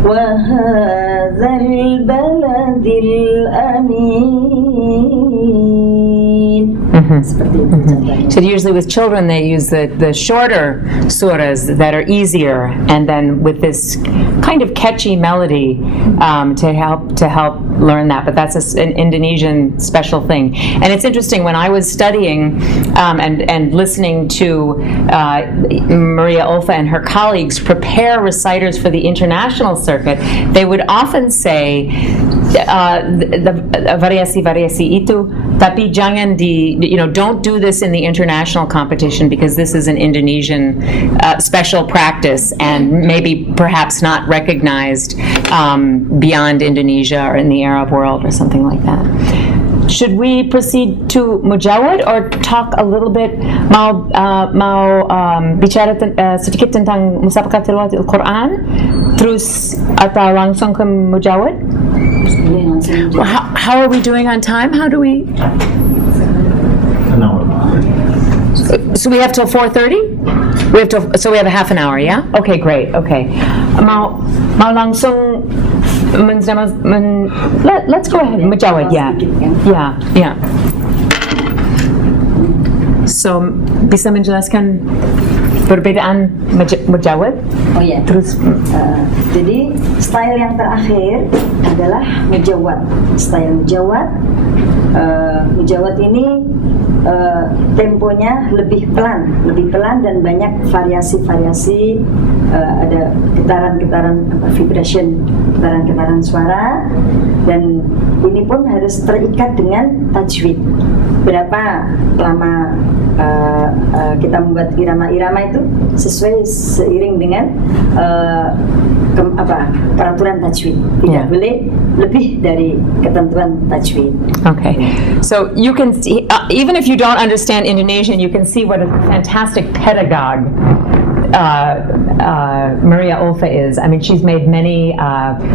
wa hadzal baladil amin. Seperti itu contohnya. So usually with children they use the shorter surahs that are easier, and then with this kind of catchy melody to help learn that. But that's an Indonesian special thing. And it's interesting, when I was studying and listening to Maria Ulfah and her colleagues prepare reciters for the international circuit, they would often say the variasi itu, tapi jangan don't do this in the international competition because this is an Indonesian special practice and maybe perhaps not recognized beyond Indonesia or in the Arab world or something like that. Should we proceed to Mujawad or talk a little bit, mau bicara sedikit tentang musabaqah tilawatil Qur'an terus atau langsung ke Mujawad? How are we doing on time? How do we? An hour. So we have till 4:30? So we have a half an hour, yeah? Okay, great. Okay. Mau langsung let's go ahead. Mujawad, yeah. Yeah. So bisa menjelaskan perbedaan Mujawad? Oh ya. Terus jadi style yang terakhir adalah Mujawad. Style Mujawad ini temponya lebih pelan dan banyak variasi-variasi, ada getaran-getaran vibration, getaran-getaran suara, dan ini pun harus terikat dengan tajwid. Berapa lama kita membuat irama-irama itu sesuai seiring dengan peraturan tajwid. Tidak boleh lebih dari ketentuan tajwid. Okay, so you can see, even if you don't understand Indonesian, you can see what a fantastic pedagogue Maria Ulfah is. I mean, she's made many,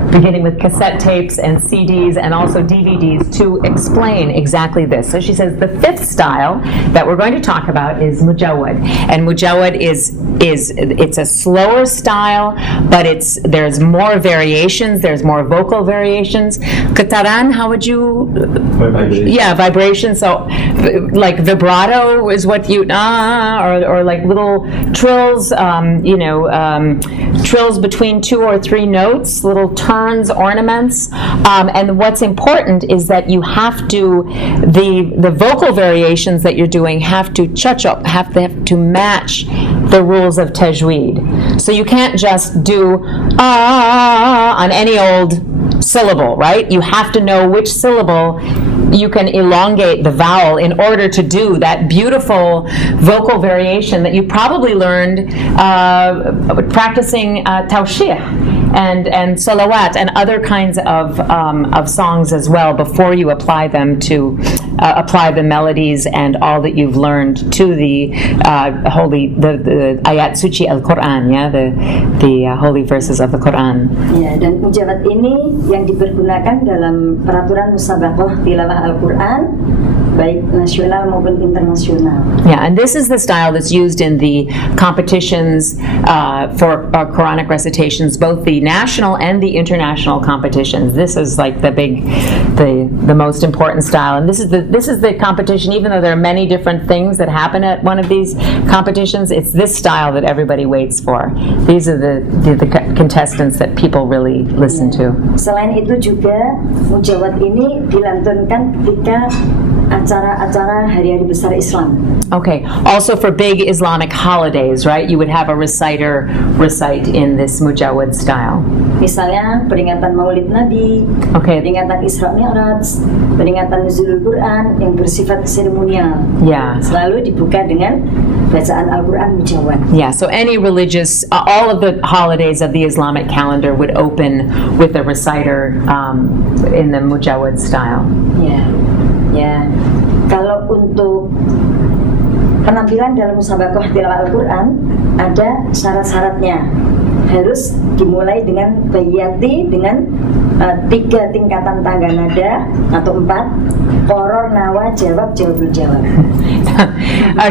beginning with cassette tapes and CDs and also DVDs, to explain exactly this. So she says the fifth style that we're going to talk about is Mujawad, and Mujawad is it's a slower style, but there's more variations. There's more vocal variations. Getaran, how would you? Vibration. Yeah, vibration. So, like vibrato is what you or like little trills. Trills between 2 or 3 notes, little turns, ornaments, and what's important is that you have to the vocal variations that you're doing have to have to match the rules of tajweed. So you can't just do on any old syllable, right? You have to know which syllable you can elongate the vowel in order to do that beautiful vocal variation that you probably learned practicing tawshih and salawat and other kinds of songs as well before you apply them to apply the melodies and all that you've learned to the ayat suci al-Qur'an, the holy verses of the Qur'an. Ya, dan Mujawad ini yang dipergunakan dalam peraturan musabaqah tilawah Al-Qur'an, baik nasional maupun internasional. Yeah, and this is the style that's used in the competitions for Quranic recitations, both the national and the international competitions. This is like the most important style, and this is the competition. Even though there are many different things that happen at one of these competitions, it's this style that everybody waits for. These are the contestants that people really listen to. Selain itu juga Mujawad ini dilantunkan ketika acara-acara hari-hari besar Islam. Okay. Also for big Islamic holidays, right? You would have a reciter recite in this mujawwid style. Misalnya peringatan Maulid Nabi, Okay. peringatan Isra Mi'raj, peringatan Nuzulul Qur'an yang bersifat seremonial. Yeah. Selalu dibuka dengan bacaan Al-Qur'an mujawwad. Yeah, so any religious, all of the holidays of the Islamic calendar would open with a reciter in the mujawwid style. Ya. Kalau untuk penampilan dalam musabaqah tilawah Al-Qur'an ada syarat-syaratnya. Harus dimulai dengan bayati dengan 3 tingkatan tangga nada atau 4 qoror, nawa, jawab, jawabul jawab.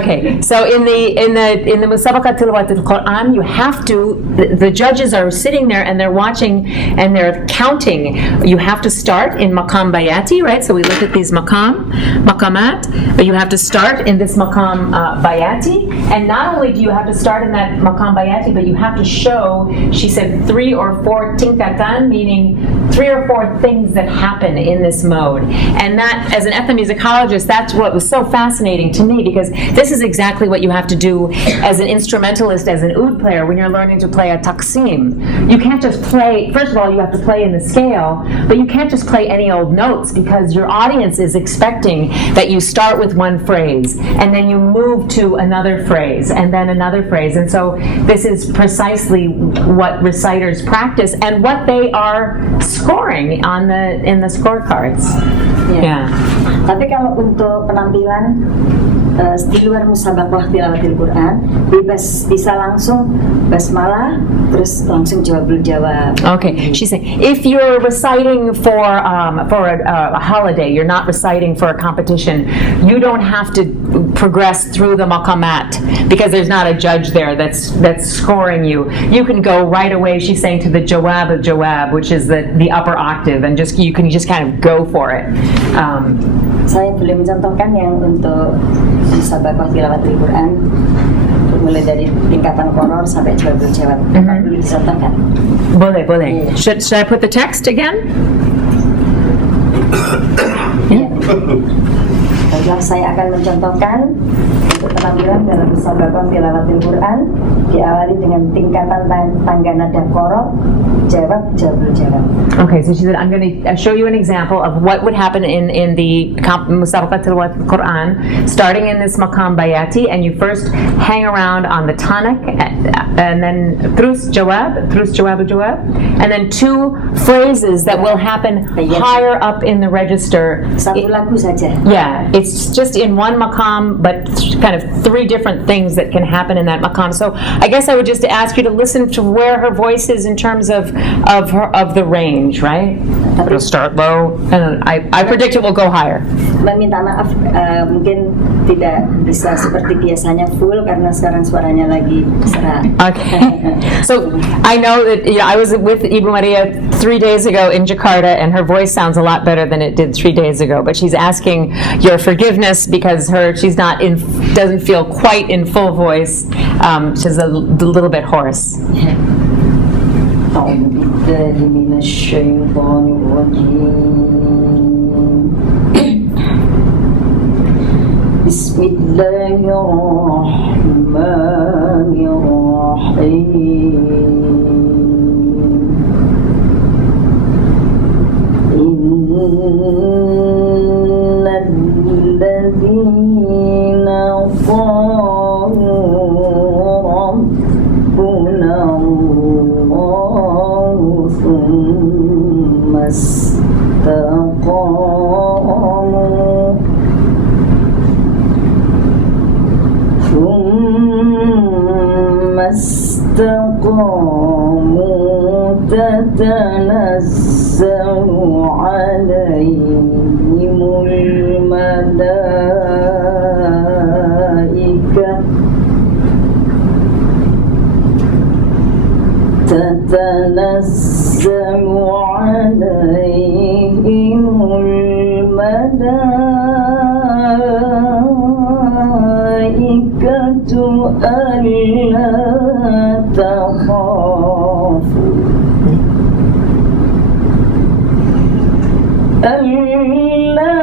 Okay, so in the musabaqah tilawat al-Quran, you have to, the judges are sitting there and they're watching and they're counting. You have to start in maqam bayati, right? So we look at these maqamat, but you have to start in this maqam bayati, and not only do you have to start in that maqam bayati, but you have to show, she said 3 or 4 tingkatan, meaning 3 or 4 things that happen in this mode. And that, as an ethnomusicologist, that's what was so fascinating to me, because this is exactly what you have to do as an instrumentalist, as an oud player, when you're learning to play a taqsim. You can't just play, first of all, you have to play in the scale, but you can't just play any old notes, because your audience is expecting that you start with one phrase, and then you move to another phrase, and then another phrase. And so this is precisely what reciters practice, and what they are scoring in the scorecards. Yeah. Tapi kalau untuk penampilan di luar musabaqah tilawatil Quran, bebas, bisa langsung basmalah terus langsung jawabul jawab. Okay, she's saying if you're reciting for a holiday, you're not reciting for a competition, you don't have to progress through the maqamat because there's not a judge there that's scoring you. You can go right away. She's saying to the jawab of jawab, which is the upper octave, and you can kind of go for it. Saya boleh mencontohkan yang untuk musabaqah tilawatil Quran, mulai dari tingkatan qoror sampai jawabul jawab. Boleh dicontohkan? Boleh. Yeah. Should I put the text again? Baiklah, saya akan mencontohkan untuk penampilan dalam musabaqah tilawatil Quran diawali dengan tingkatan tangga nada qoror, jawab, jawabul jawab. Okay, so she said, I'm going to show you an example of what would happen in the musabaqah tilawat Quran, starting in this maqam bayati, and you first hang around on the tanak, and then terus jawab, and then 2 phrases that will happen higher up in the register. Satu lagu saja. Yeah, it's just in one maqam, but kind of 3 different things that can happen in that maqam. So I guess I would just ask you to listen to where her voice is in terms of the range, right? It'll start low, and I predict it will go higher. Minta maaf, mungkin tidak bisa seperti biasanya full karena sekarang suaranya lagi serak. Okay. So I know that I was with Ibu Maria 3 days ago in Jakarta, and her voice sounds a lot better than it did 3 days ago. But she's asking your forgiveness because she's not doesn't feel quite in full voice. She's a little bit hoarse. الذين قالوا ربنا الله ثم استقاموا تتنزل عليهم الملائكة ألا تخافوا ألا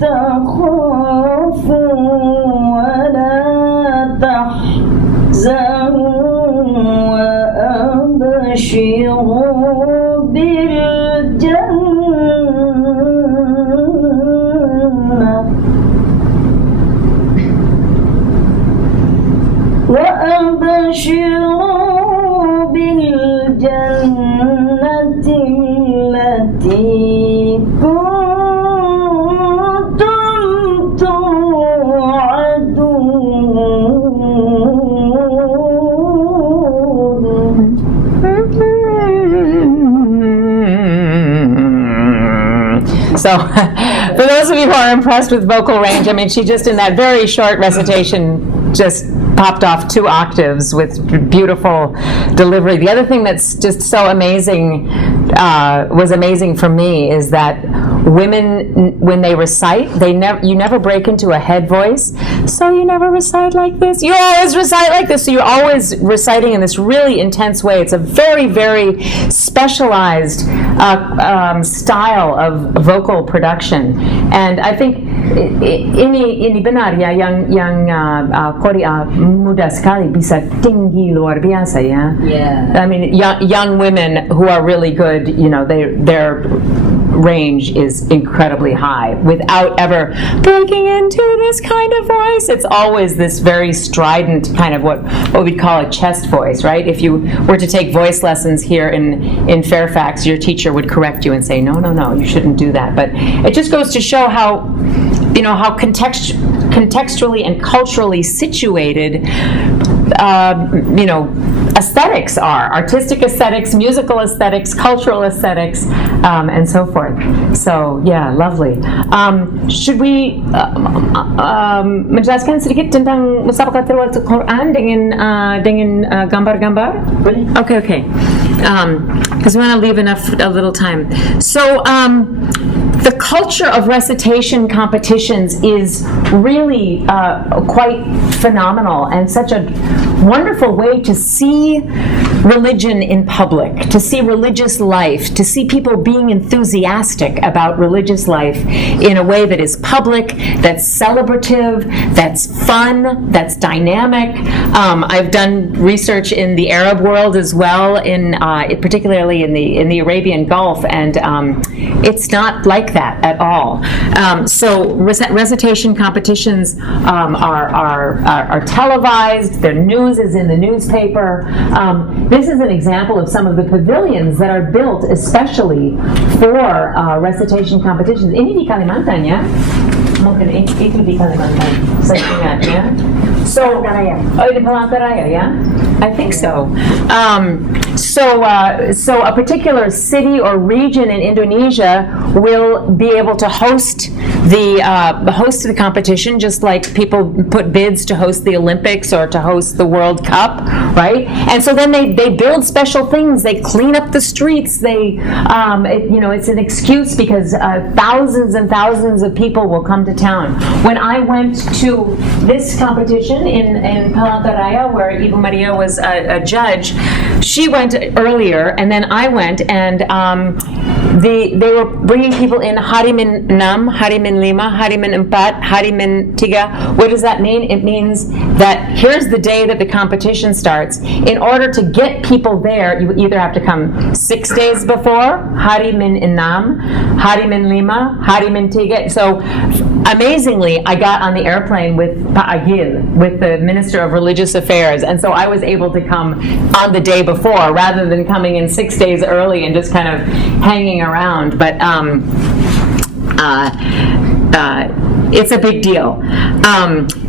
تخافوا وأبشروا بالجنة التي كنتم توعدون. So, for those of you who are impressed with vocal range, I mean, she just in that very short recitation just popped off 2 octaves with beautiful delivery. The other thing that's just so amazing, was amazing for me, is that women, when they recite, you never break into a head voice. So you never recite like this. You always recite like this. So you're always reciting in this really intense way. It's a very, very specialized style of vocal production. And I think ini benar ya, yang Korea muda sekali bisa tinggi luar biasa ya. Yeah. I mean, young women who are really good, you know, their range is incredibly high without ever breaking into this kind of voice. It's always this very strident kind of what we'd call a chest voice, right? If you were to take voice lessons here in Fairfax, your teacher would correct you and say, no, you shouldn't do that. But it just goes to show how, you know, how contextually and culturally situated, you know, aesthetics are, artistic aesthetics, musical aesthetics, cultural aesthetics, and so forth. So, yeah, lovely. Should we menjelaskan sedikit tentang musabaqah Recited Qur'an dengan gambar-gambar? Okay. Because we want to leave a little time. So, the culture of recitation competitions is really quite phenomenal and such a wonderful way to see religion in public, to see religious life, to see people being enthusiastic about religious life in a way that is public, that's celebrative, that's fun, that's dynamic. I've done research in the Arab world as well, particularly in the Arabian Gulf, and it's not like that at all. So recitation competitions are televised. Their news is in the newspaper. This is an example of some of the pavilions that are built especially for recitation competitions. Ini di Kalimantan ya? Mungkin itu di Kalimantan, saya ingat ya. So, di Palangkaraya, yeah? I think so. So a particular city or region in Indonesia will be able to host the competition, just like people put bids to host the Olympics or to host the World Cup, right? And so then they build special things. They clean up the streets. It's an excuse because thousands and thousands of people will come to town. When I went to this competition in Palangkaraya, where Ibu Maria was a judge, she went earlier, and then I went, and they were bringing people in hari min 6, hari min 5, hari min 4, hari min 3. What does that mean? It means that here's the day that the competition starts. In order to get people there, you either have to come 6 days before, hari min 6, hari min 5, hari min 3. So amazingly, I got on the airplane with Pak Agil, with the Minister of Religious Affairs, and so I was able to come on the day before rather than coming in 6 days early and just kind of hanging around. But it's a big deal.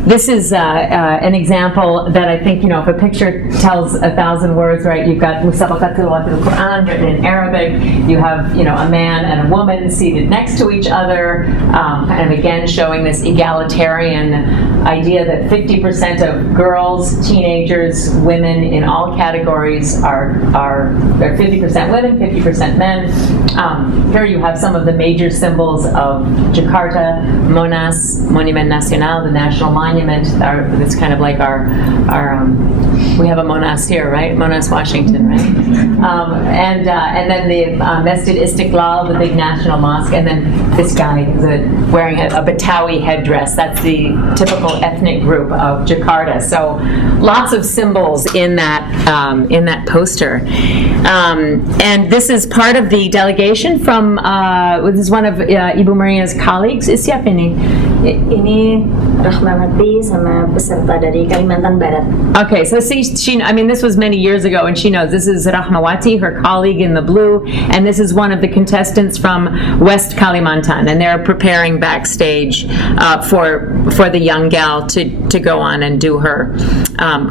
This is an example that I think, if a picture tells 1,000 words, right? You've got Musabaqah Recited Qur'an written in Arabic. You have, a man and a woman seated next to each other, kind of again showing this egalitarian idea that 50% of girls, teenagers, women in all categories are 50% women, 50% men. Here you have some of the major symbols of Jakarta, Monas, Monument Nacional, the national monument. It's kind of like our we have a Monas here, right? Monas, Washington, right? And then the Masjid Istiqlal, the big national mosque, and then this guy who's wearing a Betawi headdress. That's the typical ethnic group of Jakarta. So lots of symbols in that poster. And this is part of the delegation from, this is one of Ibu Maria's colleagues. Siapa ini? Ini Rahmawati sama peserta dari Kalimantan Barat. Okay, so see, I mean, this was many years ago, and she knows this is Rahmawati, her colleague in the blue, and this is one of the contestants from West Kalimantan, and they're preparing backstage for the young gal to go on and do her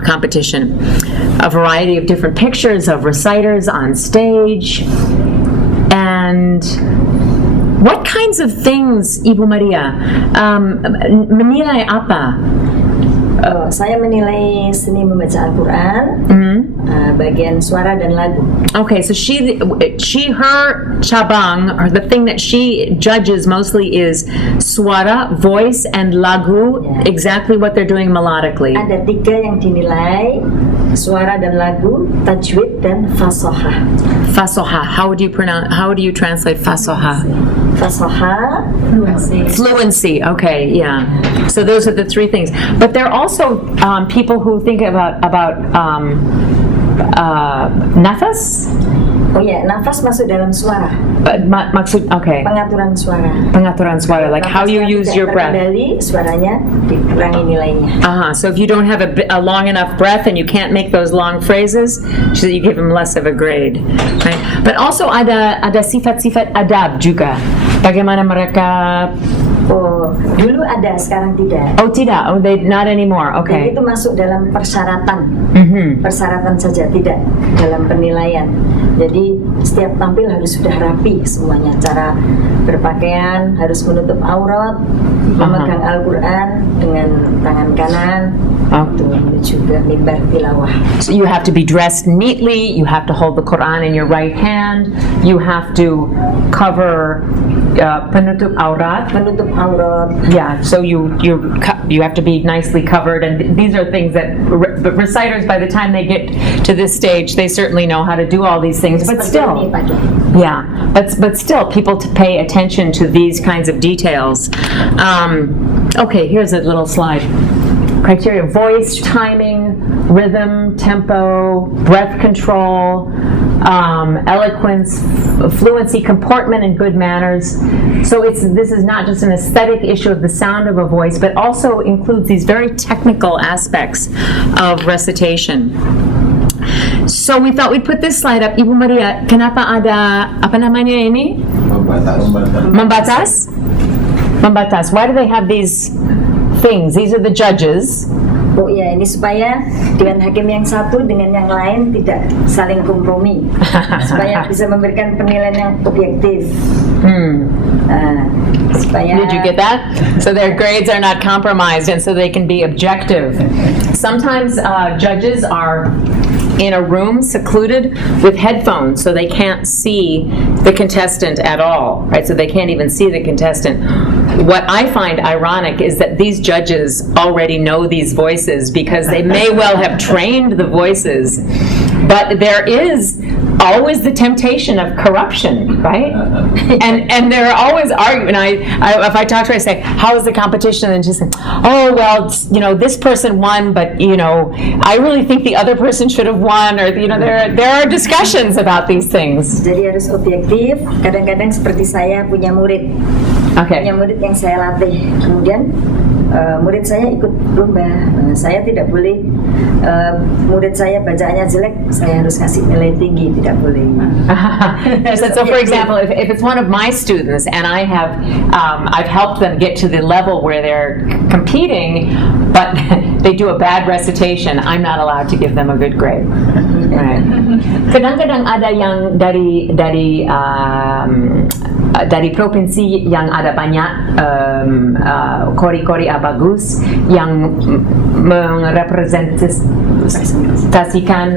competition. A variety of different pictures of reciters on stage, and what kinds of things, Ibu Maria, menilai apa? Saya menilai seni membaca Al-Quran, bagian suara dan lagu. Okay, so her cabang, or the thing that she judges mostly is suara, voice, and lagu, exactly what they're doing melodically. Ada 3 yang dinilai, suara dan lagu, tajwid dan fasoha. Fasoha, how would you translate fasoha? Fasoha, Fluency, okay, yeah. So those are the 3 things. But there are also people who think about nafas? Oh ya, nafas masuk dalam suara. Maksud, okay. Pengaturan suara. Pengaturan suara, like how you use your breath. Terkendali, suaranya dikurangi nilainya. So if you don't have a long enough breath and you can't make those long phrases, so you give them less of a grade. Right? But also ada sifat-sifat adab juga. Bagaimana mereka... Oh, dulu ada, sekarang tidak. Oh, tidak. Oh, they not anymore. Okay. Jadi itu masuk dalam persyaratan. Persyaratan saja, tidak dalam penilaian. Jadi setiap tampil harus sudah rapi semuanya. Cara berpakaian harus menutup aurat, memegang Al-Quran dengan tangan kanan, menuju ke mimbar tilawah. So you have to be dressed neatly. You have to hold the Quran in your right hand. You have to cover penutup aurat. Menutup aurat. Yeah. So you have to be nicely covered, and these are things that reciters, by the time they get to this stage, they certainly know how to do all these things. But still, yeah. But still, people to pay attention to these kinds of details. Okay, here's a little slide. Criteria: voice, timing, rhythm, tempo, breath control, eloquence, fluency, comportment, and good manners. So this is not just an aesthetic issue of the sound of a voice, but also includes these very technical aspects of recitation. So we thought we'd put this slide up. Ibu Maria, kenapa ada, apa namanya ini? Membatas? Membatas. Why do they have these things? These are the judges. Oh iya, ini supaya dengan hakim yang satu dengan yang lain tidak saling kompromi, supaya bisa memberikan penilaian yang objektif. Did you get that? So their grades are not compromised, and so they can be objective. Sometimes judges are in a room secluded with headphones, so they can't see the contestant at all, right? So they can't even see the contestant. What I find ironic is that these judges already know these voices because they may well have trained the voices, but there is always the temptation of corruption, right? And there are always arguments. If I talk to her, I say, "How was the competition?" And she says, "Oh well, this person won, but I really think the other person should have won." Or there are discussions about these things. Jadi harus objektif. Kadang-kadang seperti saya punya murid, punya murid yang saya latih. Kemudian murid saya ikut lomba. Saya tidak boleh murid saya bacaannya jelek, saya harus kasih nilai tinggi, tidak boleh. So for example, if it's one of my students and I've helped them get to the level where they're competing, but they do a bad recitation, I'm not allowed to give them a good grade. Right. Kadang-kadang ada yang dari provinsi yang ada banyak kori-kori bagus yang merepresentasikan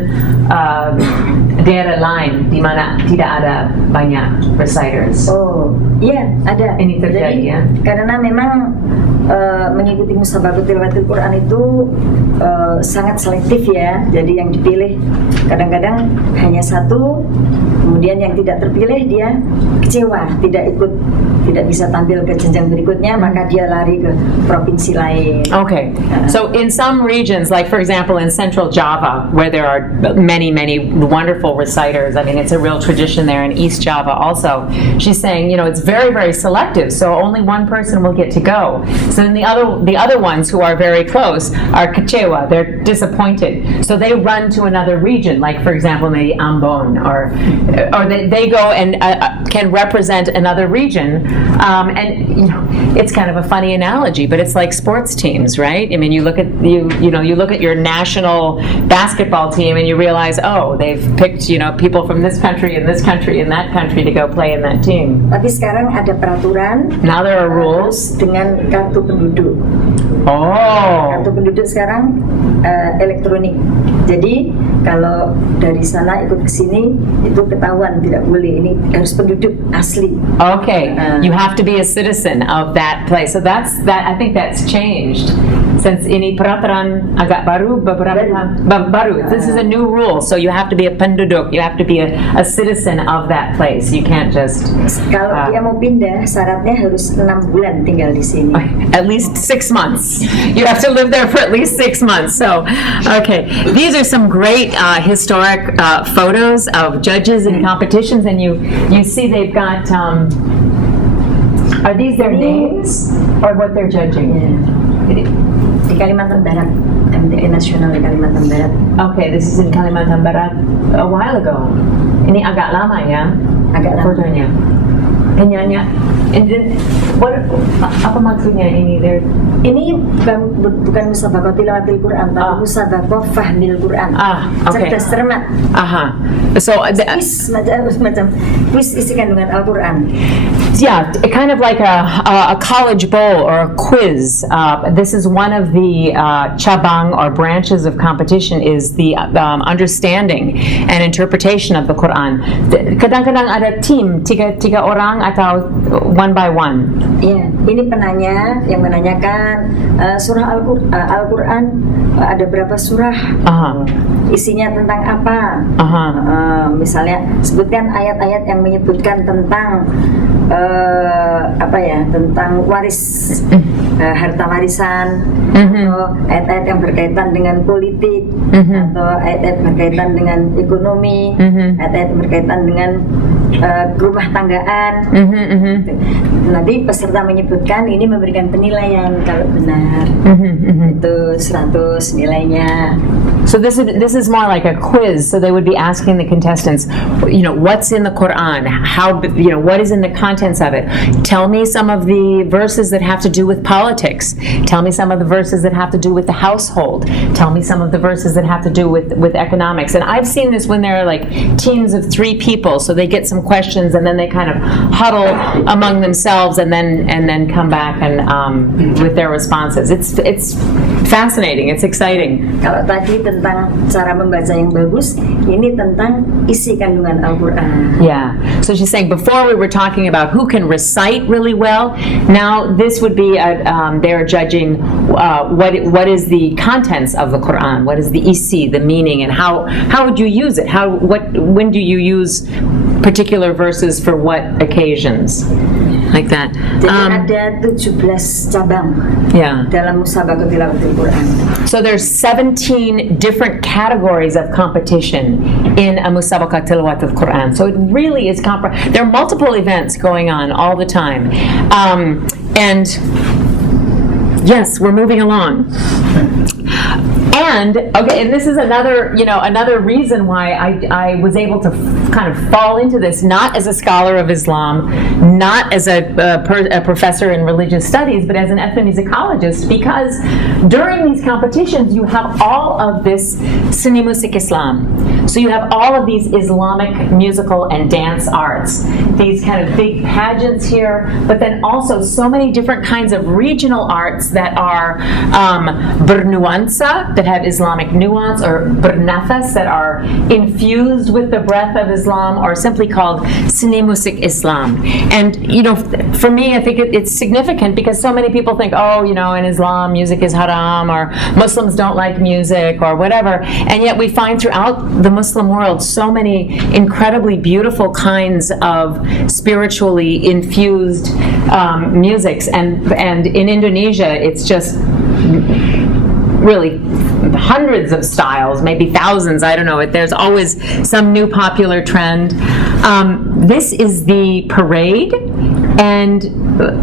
daerah lain di mana tidak ada banyak reciters. Oh, iya, ada. Ini terjadi. Jadi, ya. Karena memang mengikuti musabaqah tilawatil Quran itu sangat selektif ya. Jadi yang dipilih kadang-kadang hanya satu, kemudian yang tidak terpilih dia kecewa, tidak bisa tampil ke jenjang berikutnya, maka dia lari ke provinsi lain. Okay, so in some regions, like for example in Central Java, where there are many wonderful wonderful reciters. I mean, it's a real tradition there in East Java also. She's saying, it's very, very selective, so only one person will get to go. So then the other ones who are very close are kecewa, they're disappointed. So they run to another region, like for example, maybe Ambon, or they go and can represent another region. And it's kind of a funny analogy, but it's like sports teams, right? I mean, you look at you look at your national basketball team and you realize, oh, they've picked people from this country and that country to go play in that team. Tapi sekarang ada peraturan. Now there are rules dengan kartu penduduk. Oh. Kartu penduduk sekarang elektronik. Jadi kalau dari sana ikut ke sini itu ketahuan, tidak boleh, ini harus penduduk asli. Okay, you have to be a citizen of that place. So I think that's changed since ini peraturan agak baru baru. This is a new rule, so you have to be a penduduk, you have to be a citizen of that place. You can't just kalau dia mau pindah, syaratnya harus 6 bulan tinggal di sini. At least 6 months. You have to live there for at least 6 months. So, okay, these are some great historic photos of judges in competitions, and you see they've got. Are these their names or what they're judging? Yeah. Di Kalimantan Barat, MTQ Nasional di Kalimantan Barat. Okay, this is in Kalimantan Barat a while ago. Ini agak lama ya? Agak lama. Fotonya. Penyanyi. Apa maksudnya ini? Ini bukan musabaqah tilawatil Qur'an, tapi musabaqah fahmil Qur'an. Okay. Cerdas cermat. So quiz macam quiz isi kandungan Al-Qur'an. Yeah, kind of like a college bowl or a quiz. This is one of the cabang or branches of competition is the understanding and interpretation of the Quran. Kadang-kadang ada tim, tiga orang atau one by one. Iya, ini penanya yang menanyakan surah Al-Quran ada berapa surah, isinya tentang apa, misalnya sebutkan ayat-ayat yang menyebutkan tentang tentang waris, harta warisan, atau ayat-ayat yang berkaitan dengan politik, atau ayat-ayat berkaitan dengan ekonomi, ayat-ayat berkaitan dengan rumah tanggaan. Nanti peserta menyebutkan, ini memberikan penilaian kalau benar itu 100 nilainya. So this is more like a quiz. So they would be asking the contestants, what's in the Quran? How, what is in the contents of it? Tell me some of the verses that have to do with politics. Tell me some of the verses that have to do with the household. Tell me some of the verses that have to do with economics. And I've seen this when there are like teams of 3 people. So they get some questions and then they kind of huddle among themselves and then come back and with their responses. It's fascinating. It's exciting. Kalau tadi tentang cara membaca yang bagus, ini tentang isi kandungan Al-Quran. Yeah. So she's saying before we were talking about who can recite really well. Now this would be they're judging what is the contents of the Quran, what is the isi, the meaning, and how would you use it? When do you use particular verses for what occasions? Like that. Jadi ada 17 cabang dalam musabaqah tilawatil Quran. So there's 17 different categories of competition in a musabaqah tilawatil Quran. So it really is there are multiple events going on all the time. And yes, we're moving along. And this is another reason why I was able to kind of fall into this, not as a scholar of Islam, not as a professor in religious studies, but as an ethnomusicologist, because during these competitions you have all of this seni musik Islam. So you have all of these Islamic musical and dance arts, these kind of big pageants here, but then also so many different kinds of regional arts that are bernuansa, that have Islamic nuance, or bernafas, that are infused with the breath of Islam, or simply called seni musik Islam. And for me, I think it's significant because so many people think, in Islam music is haram, or Muslims don't like music, or whatever. And yet we find throughout the Muslim world so many incredibly beautiful kinds of spiritually infused musics, and in Indonesia it's just really hundreds of styles, maybe thousands, I don't know. There's always some new popular trend. This is the parade, and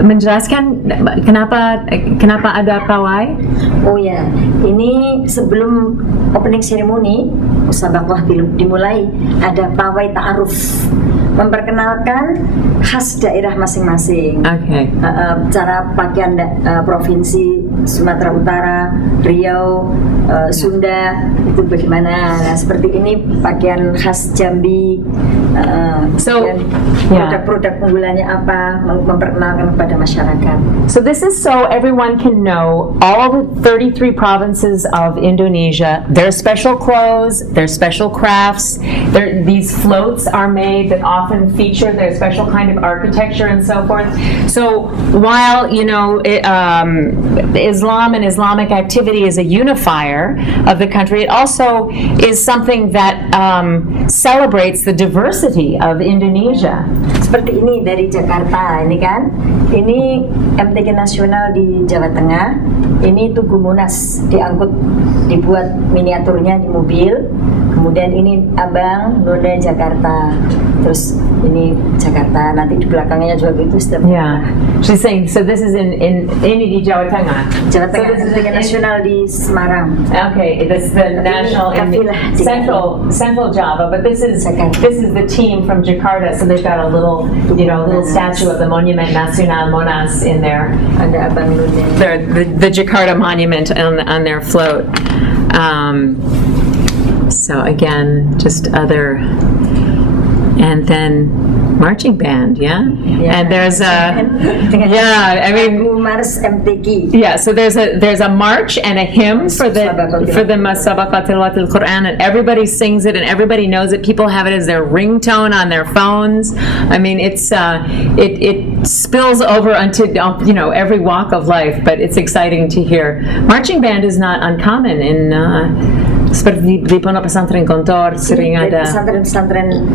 menjelaskan kenapa ada pawai? Oh ya, ini sebelum opening ceremony musabaqah dimulai, ada pawai ta'aruf memperkenalkan khas daerah masing-masing. Okay. Cara pakaian provinsi Sumatera Utara, Riau, Sunda itu bagaimana? Nah, seperti ini pakaian khas Jambi. Dan produk-produk unggulannya apa? Memperkenalkan kepada masyarakat. So this is so everyone can know all the 33 provinces of Indonesia, their special clothes, their special crafts. These floats are made that often feature their special kind of architecture and so forth. So while, Islam and Islamic activity is a unifier of the country, it also is something that celebrates the diversity of Indonesia. Seperti ini dari Jakarta, ini kan, ini MTQ nasional di Jawa Tengah, ini Tugu Monas, dibuat miniaturnya di mobil, kemudian ini Abang Nona Jakarta, terus ini Jakarta, nanti di belakangnya juga begitu setiap. Yeah, she's saying, so this is ini di Jawa Tengah. Jawa Tengah, so MTQ nasional di Semarang. Okay, this is the national in central Java, but this is the team from Jakarta, so they've got a little statue of the Monument Nasional Monas in there. Ada Abang Nona. The Jakarta monument on their float. So again, just other, and then marching band, yeah? And there's Mars MTQ. Yeah, so there's a march and a hymn for the Recited Qur'an, and everybody sings it and everybody knows it. People have it as their ringtone on their phones. I mean, it's it spills over onto every walk of life, but it's exciting to hear. Marching band is not uncommon in seperti di pondok pesantren Gontor sering ada. Pesantren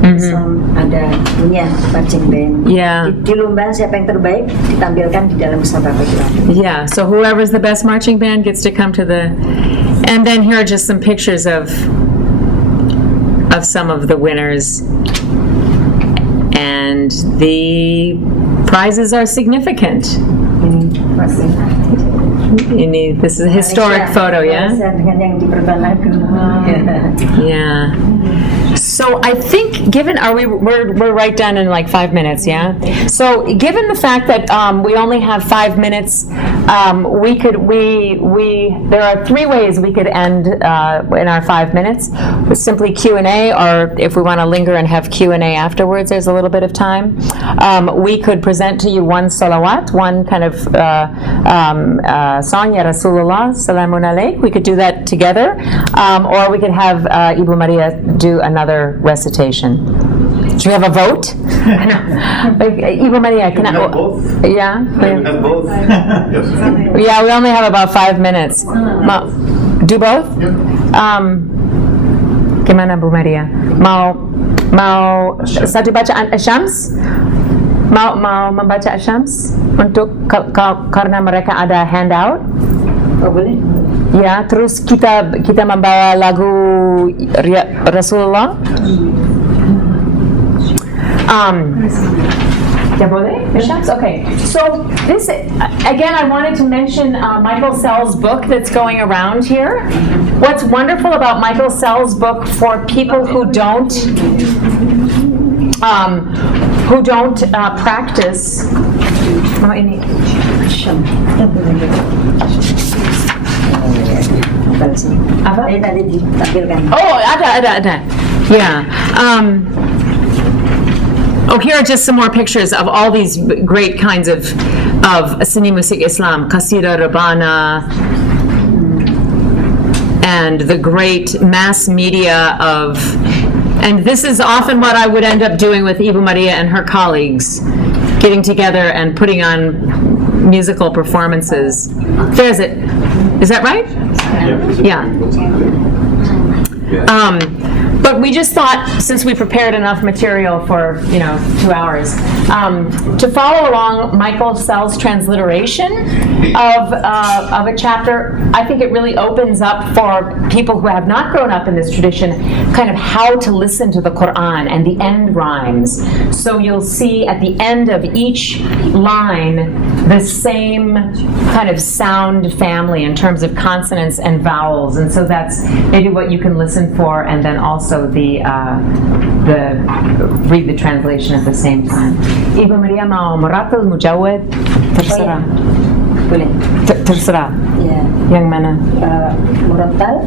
Islam ada punya marching band. Yeah. Di lomba siapa yang terbaik ditampilkan di dalam musabaqah itu. Yeah, so whoever's the best marching band gets to come to the. And then here are just some pictures of some of the winners, and the prizes are significant. This is a historic photo, yeah? Yeah. So I think, we're right done in like 5 minutes, yeah? So given the fact that we only have 5 minutes, there are 3 ways we could end in our 5 minutes. With simply Q&A, or if we want to linger and have Q&A afterwards, there's a little bit of time. We could present to you one salawat, one kind of song, Ya Rasulullah, Salamun Alaik. We could do that together. Or we could have Ibu Maria do another recitation. Should we have a vote? Ibu Maria, can I? Both? Yeah? We have both? Yes. Yeah, we only have about 5 minutes. Do both? Gimana Bu Maria? Mau satu bacaan Asyams? Mau membaca Asyams untuk karena mereka ada handout? Oh, boleh? Ya, terus kita membawa lagu Rasulullah. Ya boleh? Asyams? Okay. So this, again, I wanted to mention Michael Sell's book that's going around here. What's wonderful about Michael Sell's book for people who don't practice. Apa? Oh, ada. Yeah. Here are just some more pictures of all these great kinds of seni musik Islam, Qasida Rabbana, and the great mass media of. And this is often what I would end up doing with Ibu Maria and her colleagues, getting together and putting on musical performances. There's it. Is that right? Yeah. But we just thought, since we prepared enough material for 2 hours, to follow along Michael Sell's transliteration of a chapter, I think it really opens up for people who have not grown up in this tradition, kind of how to listen to the Qur'an and the end rhymes. So you'll see at the end of each line the same kind of sound family in terms of consonants and vowels, and so that's maybe what you can listen for, and then also the read the translation at the same time. Ibu Maria mau meratil mujawid, terserah. Boleh. Terserah. Ya. Yang mana? Muratal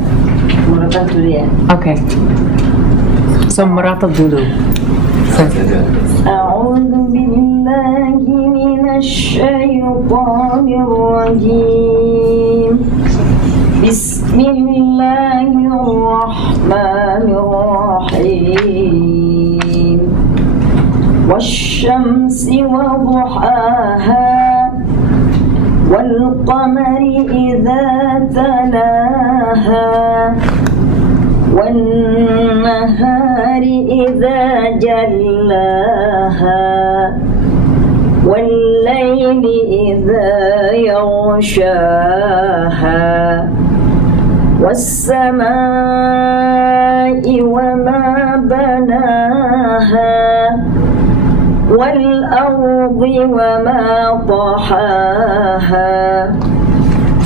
dulu ya. Okay. So meratil dulu. أعوذ بالله من الشيطان الرجيم بسم الله الرحمن الرحيم والشمس وضحاها والقمر إذا تلاها والنهار إذا جلاها والليل إذا يغشاها والسماء وما بناها والأرض وما طحاها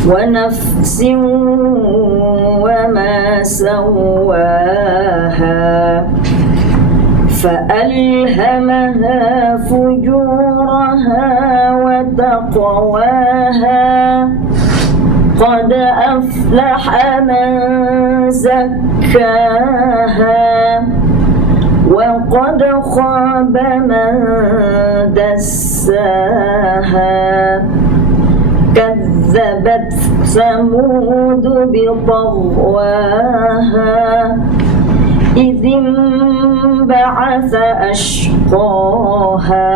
ونفس وما سواها فألهمها فجورها وتقواها قد أفلح من زكاها وقد خاب من دساها كذبت ثمود بطغواها إذ انبعث أشقاها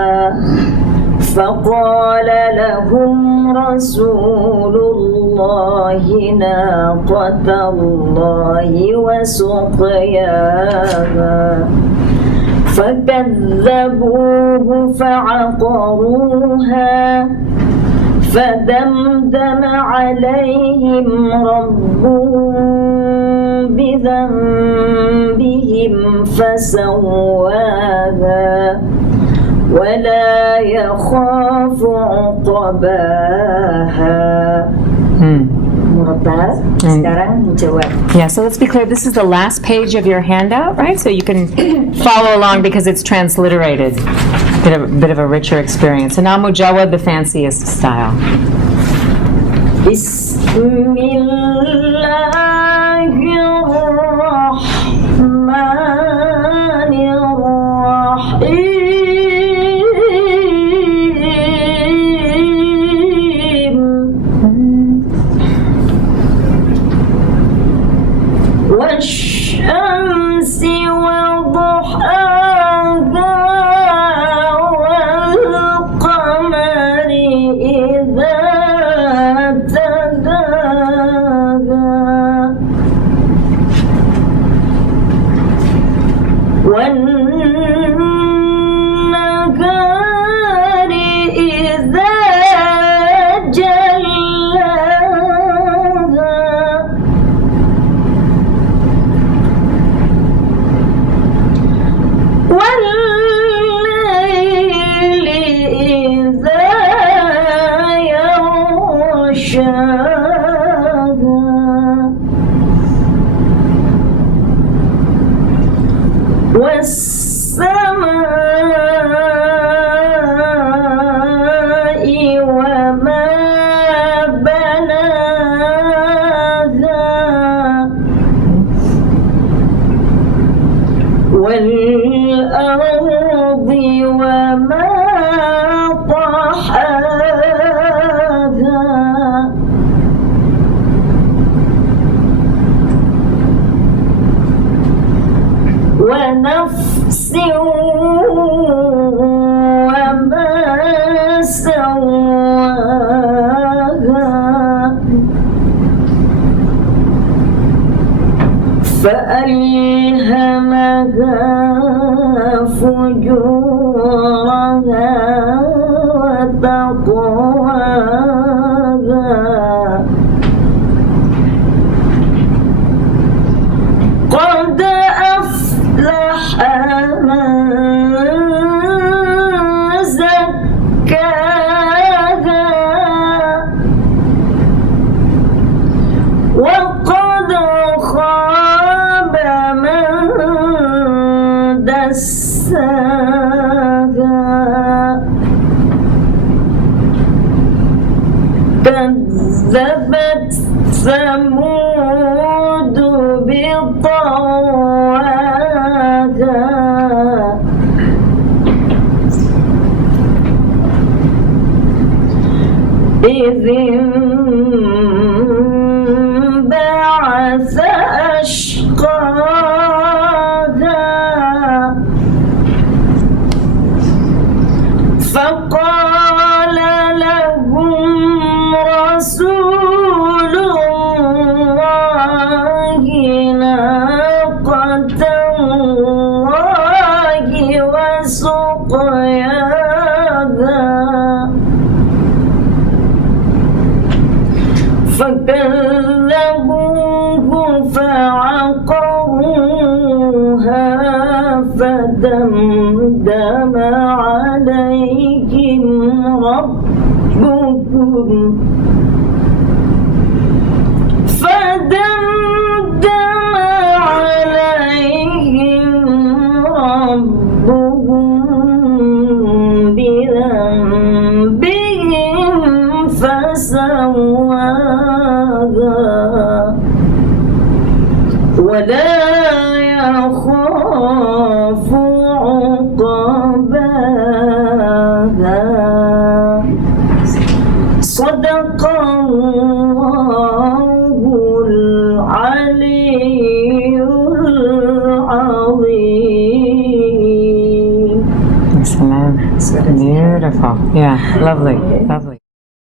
فقال لهم رسول الله ناقة الله وسقياها فكذبوه فعقروها فدمدم عليهم ربهم بذنبهم فسواها ولا يخاف عقباها. Yeah, so let's be clear, this is the last page of your handout, right? So you can follow along because it's transliterated. Bit of a richer experience. So now Mujawad, the fanciest style. والشمس وضحاها والقمر إذا تلاها فجورها وتقواها قد أفلح من زكاها وقد خاب من دساها كذبت ثمود بطغواها إذ انبعث أشقاها فقال لهم رسول الله ناقة الله وسقياها فكذبوه فعقروها فدمدم عليهم ربهم بذنبهم فسواها ولا يخاف عقباها صدق الله العلي العظيم. Excellent. Beautiful. Yeah, lovely, lovely.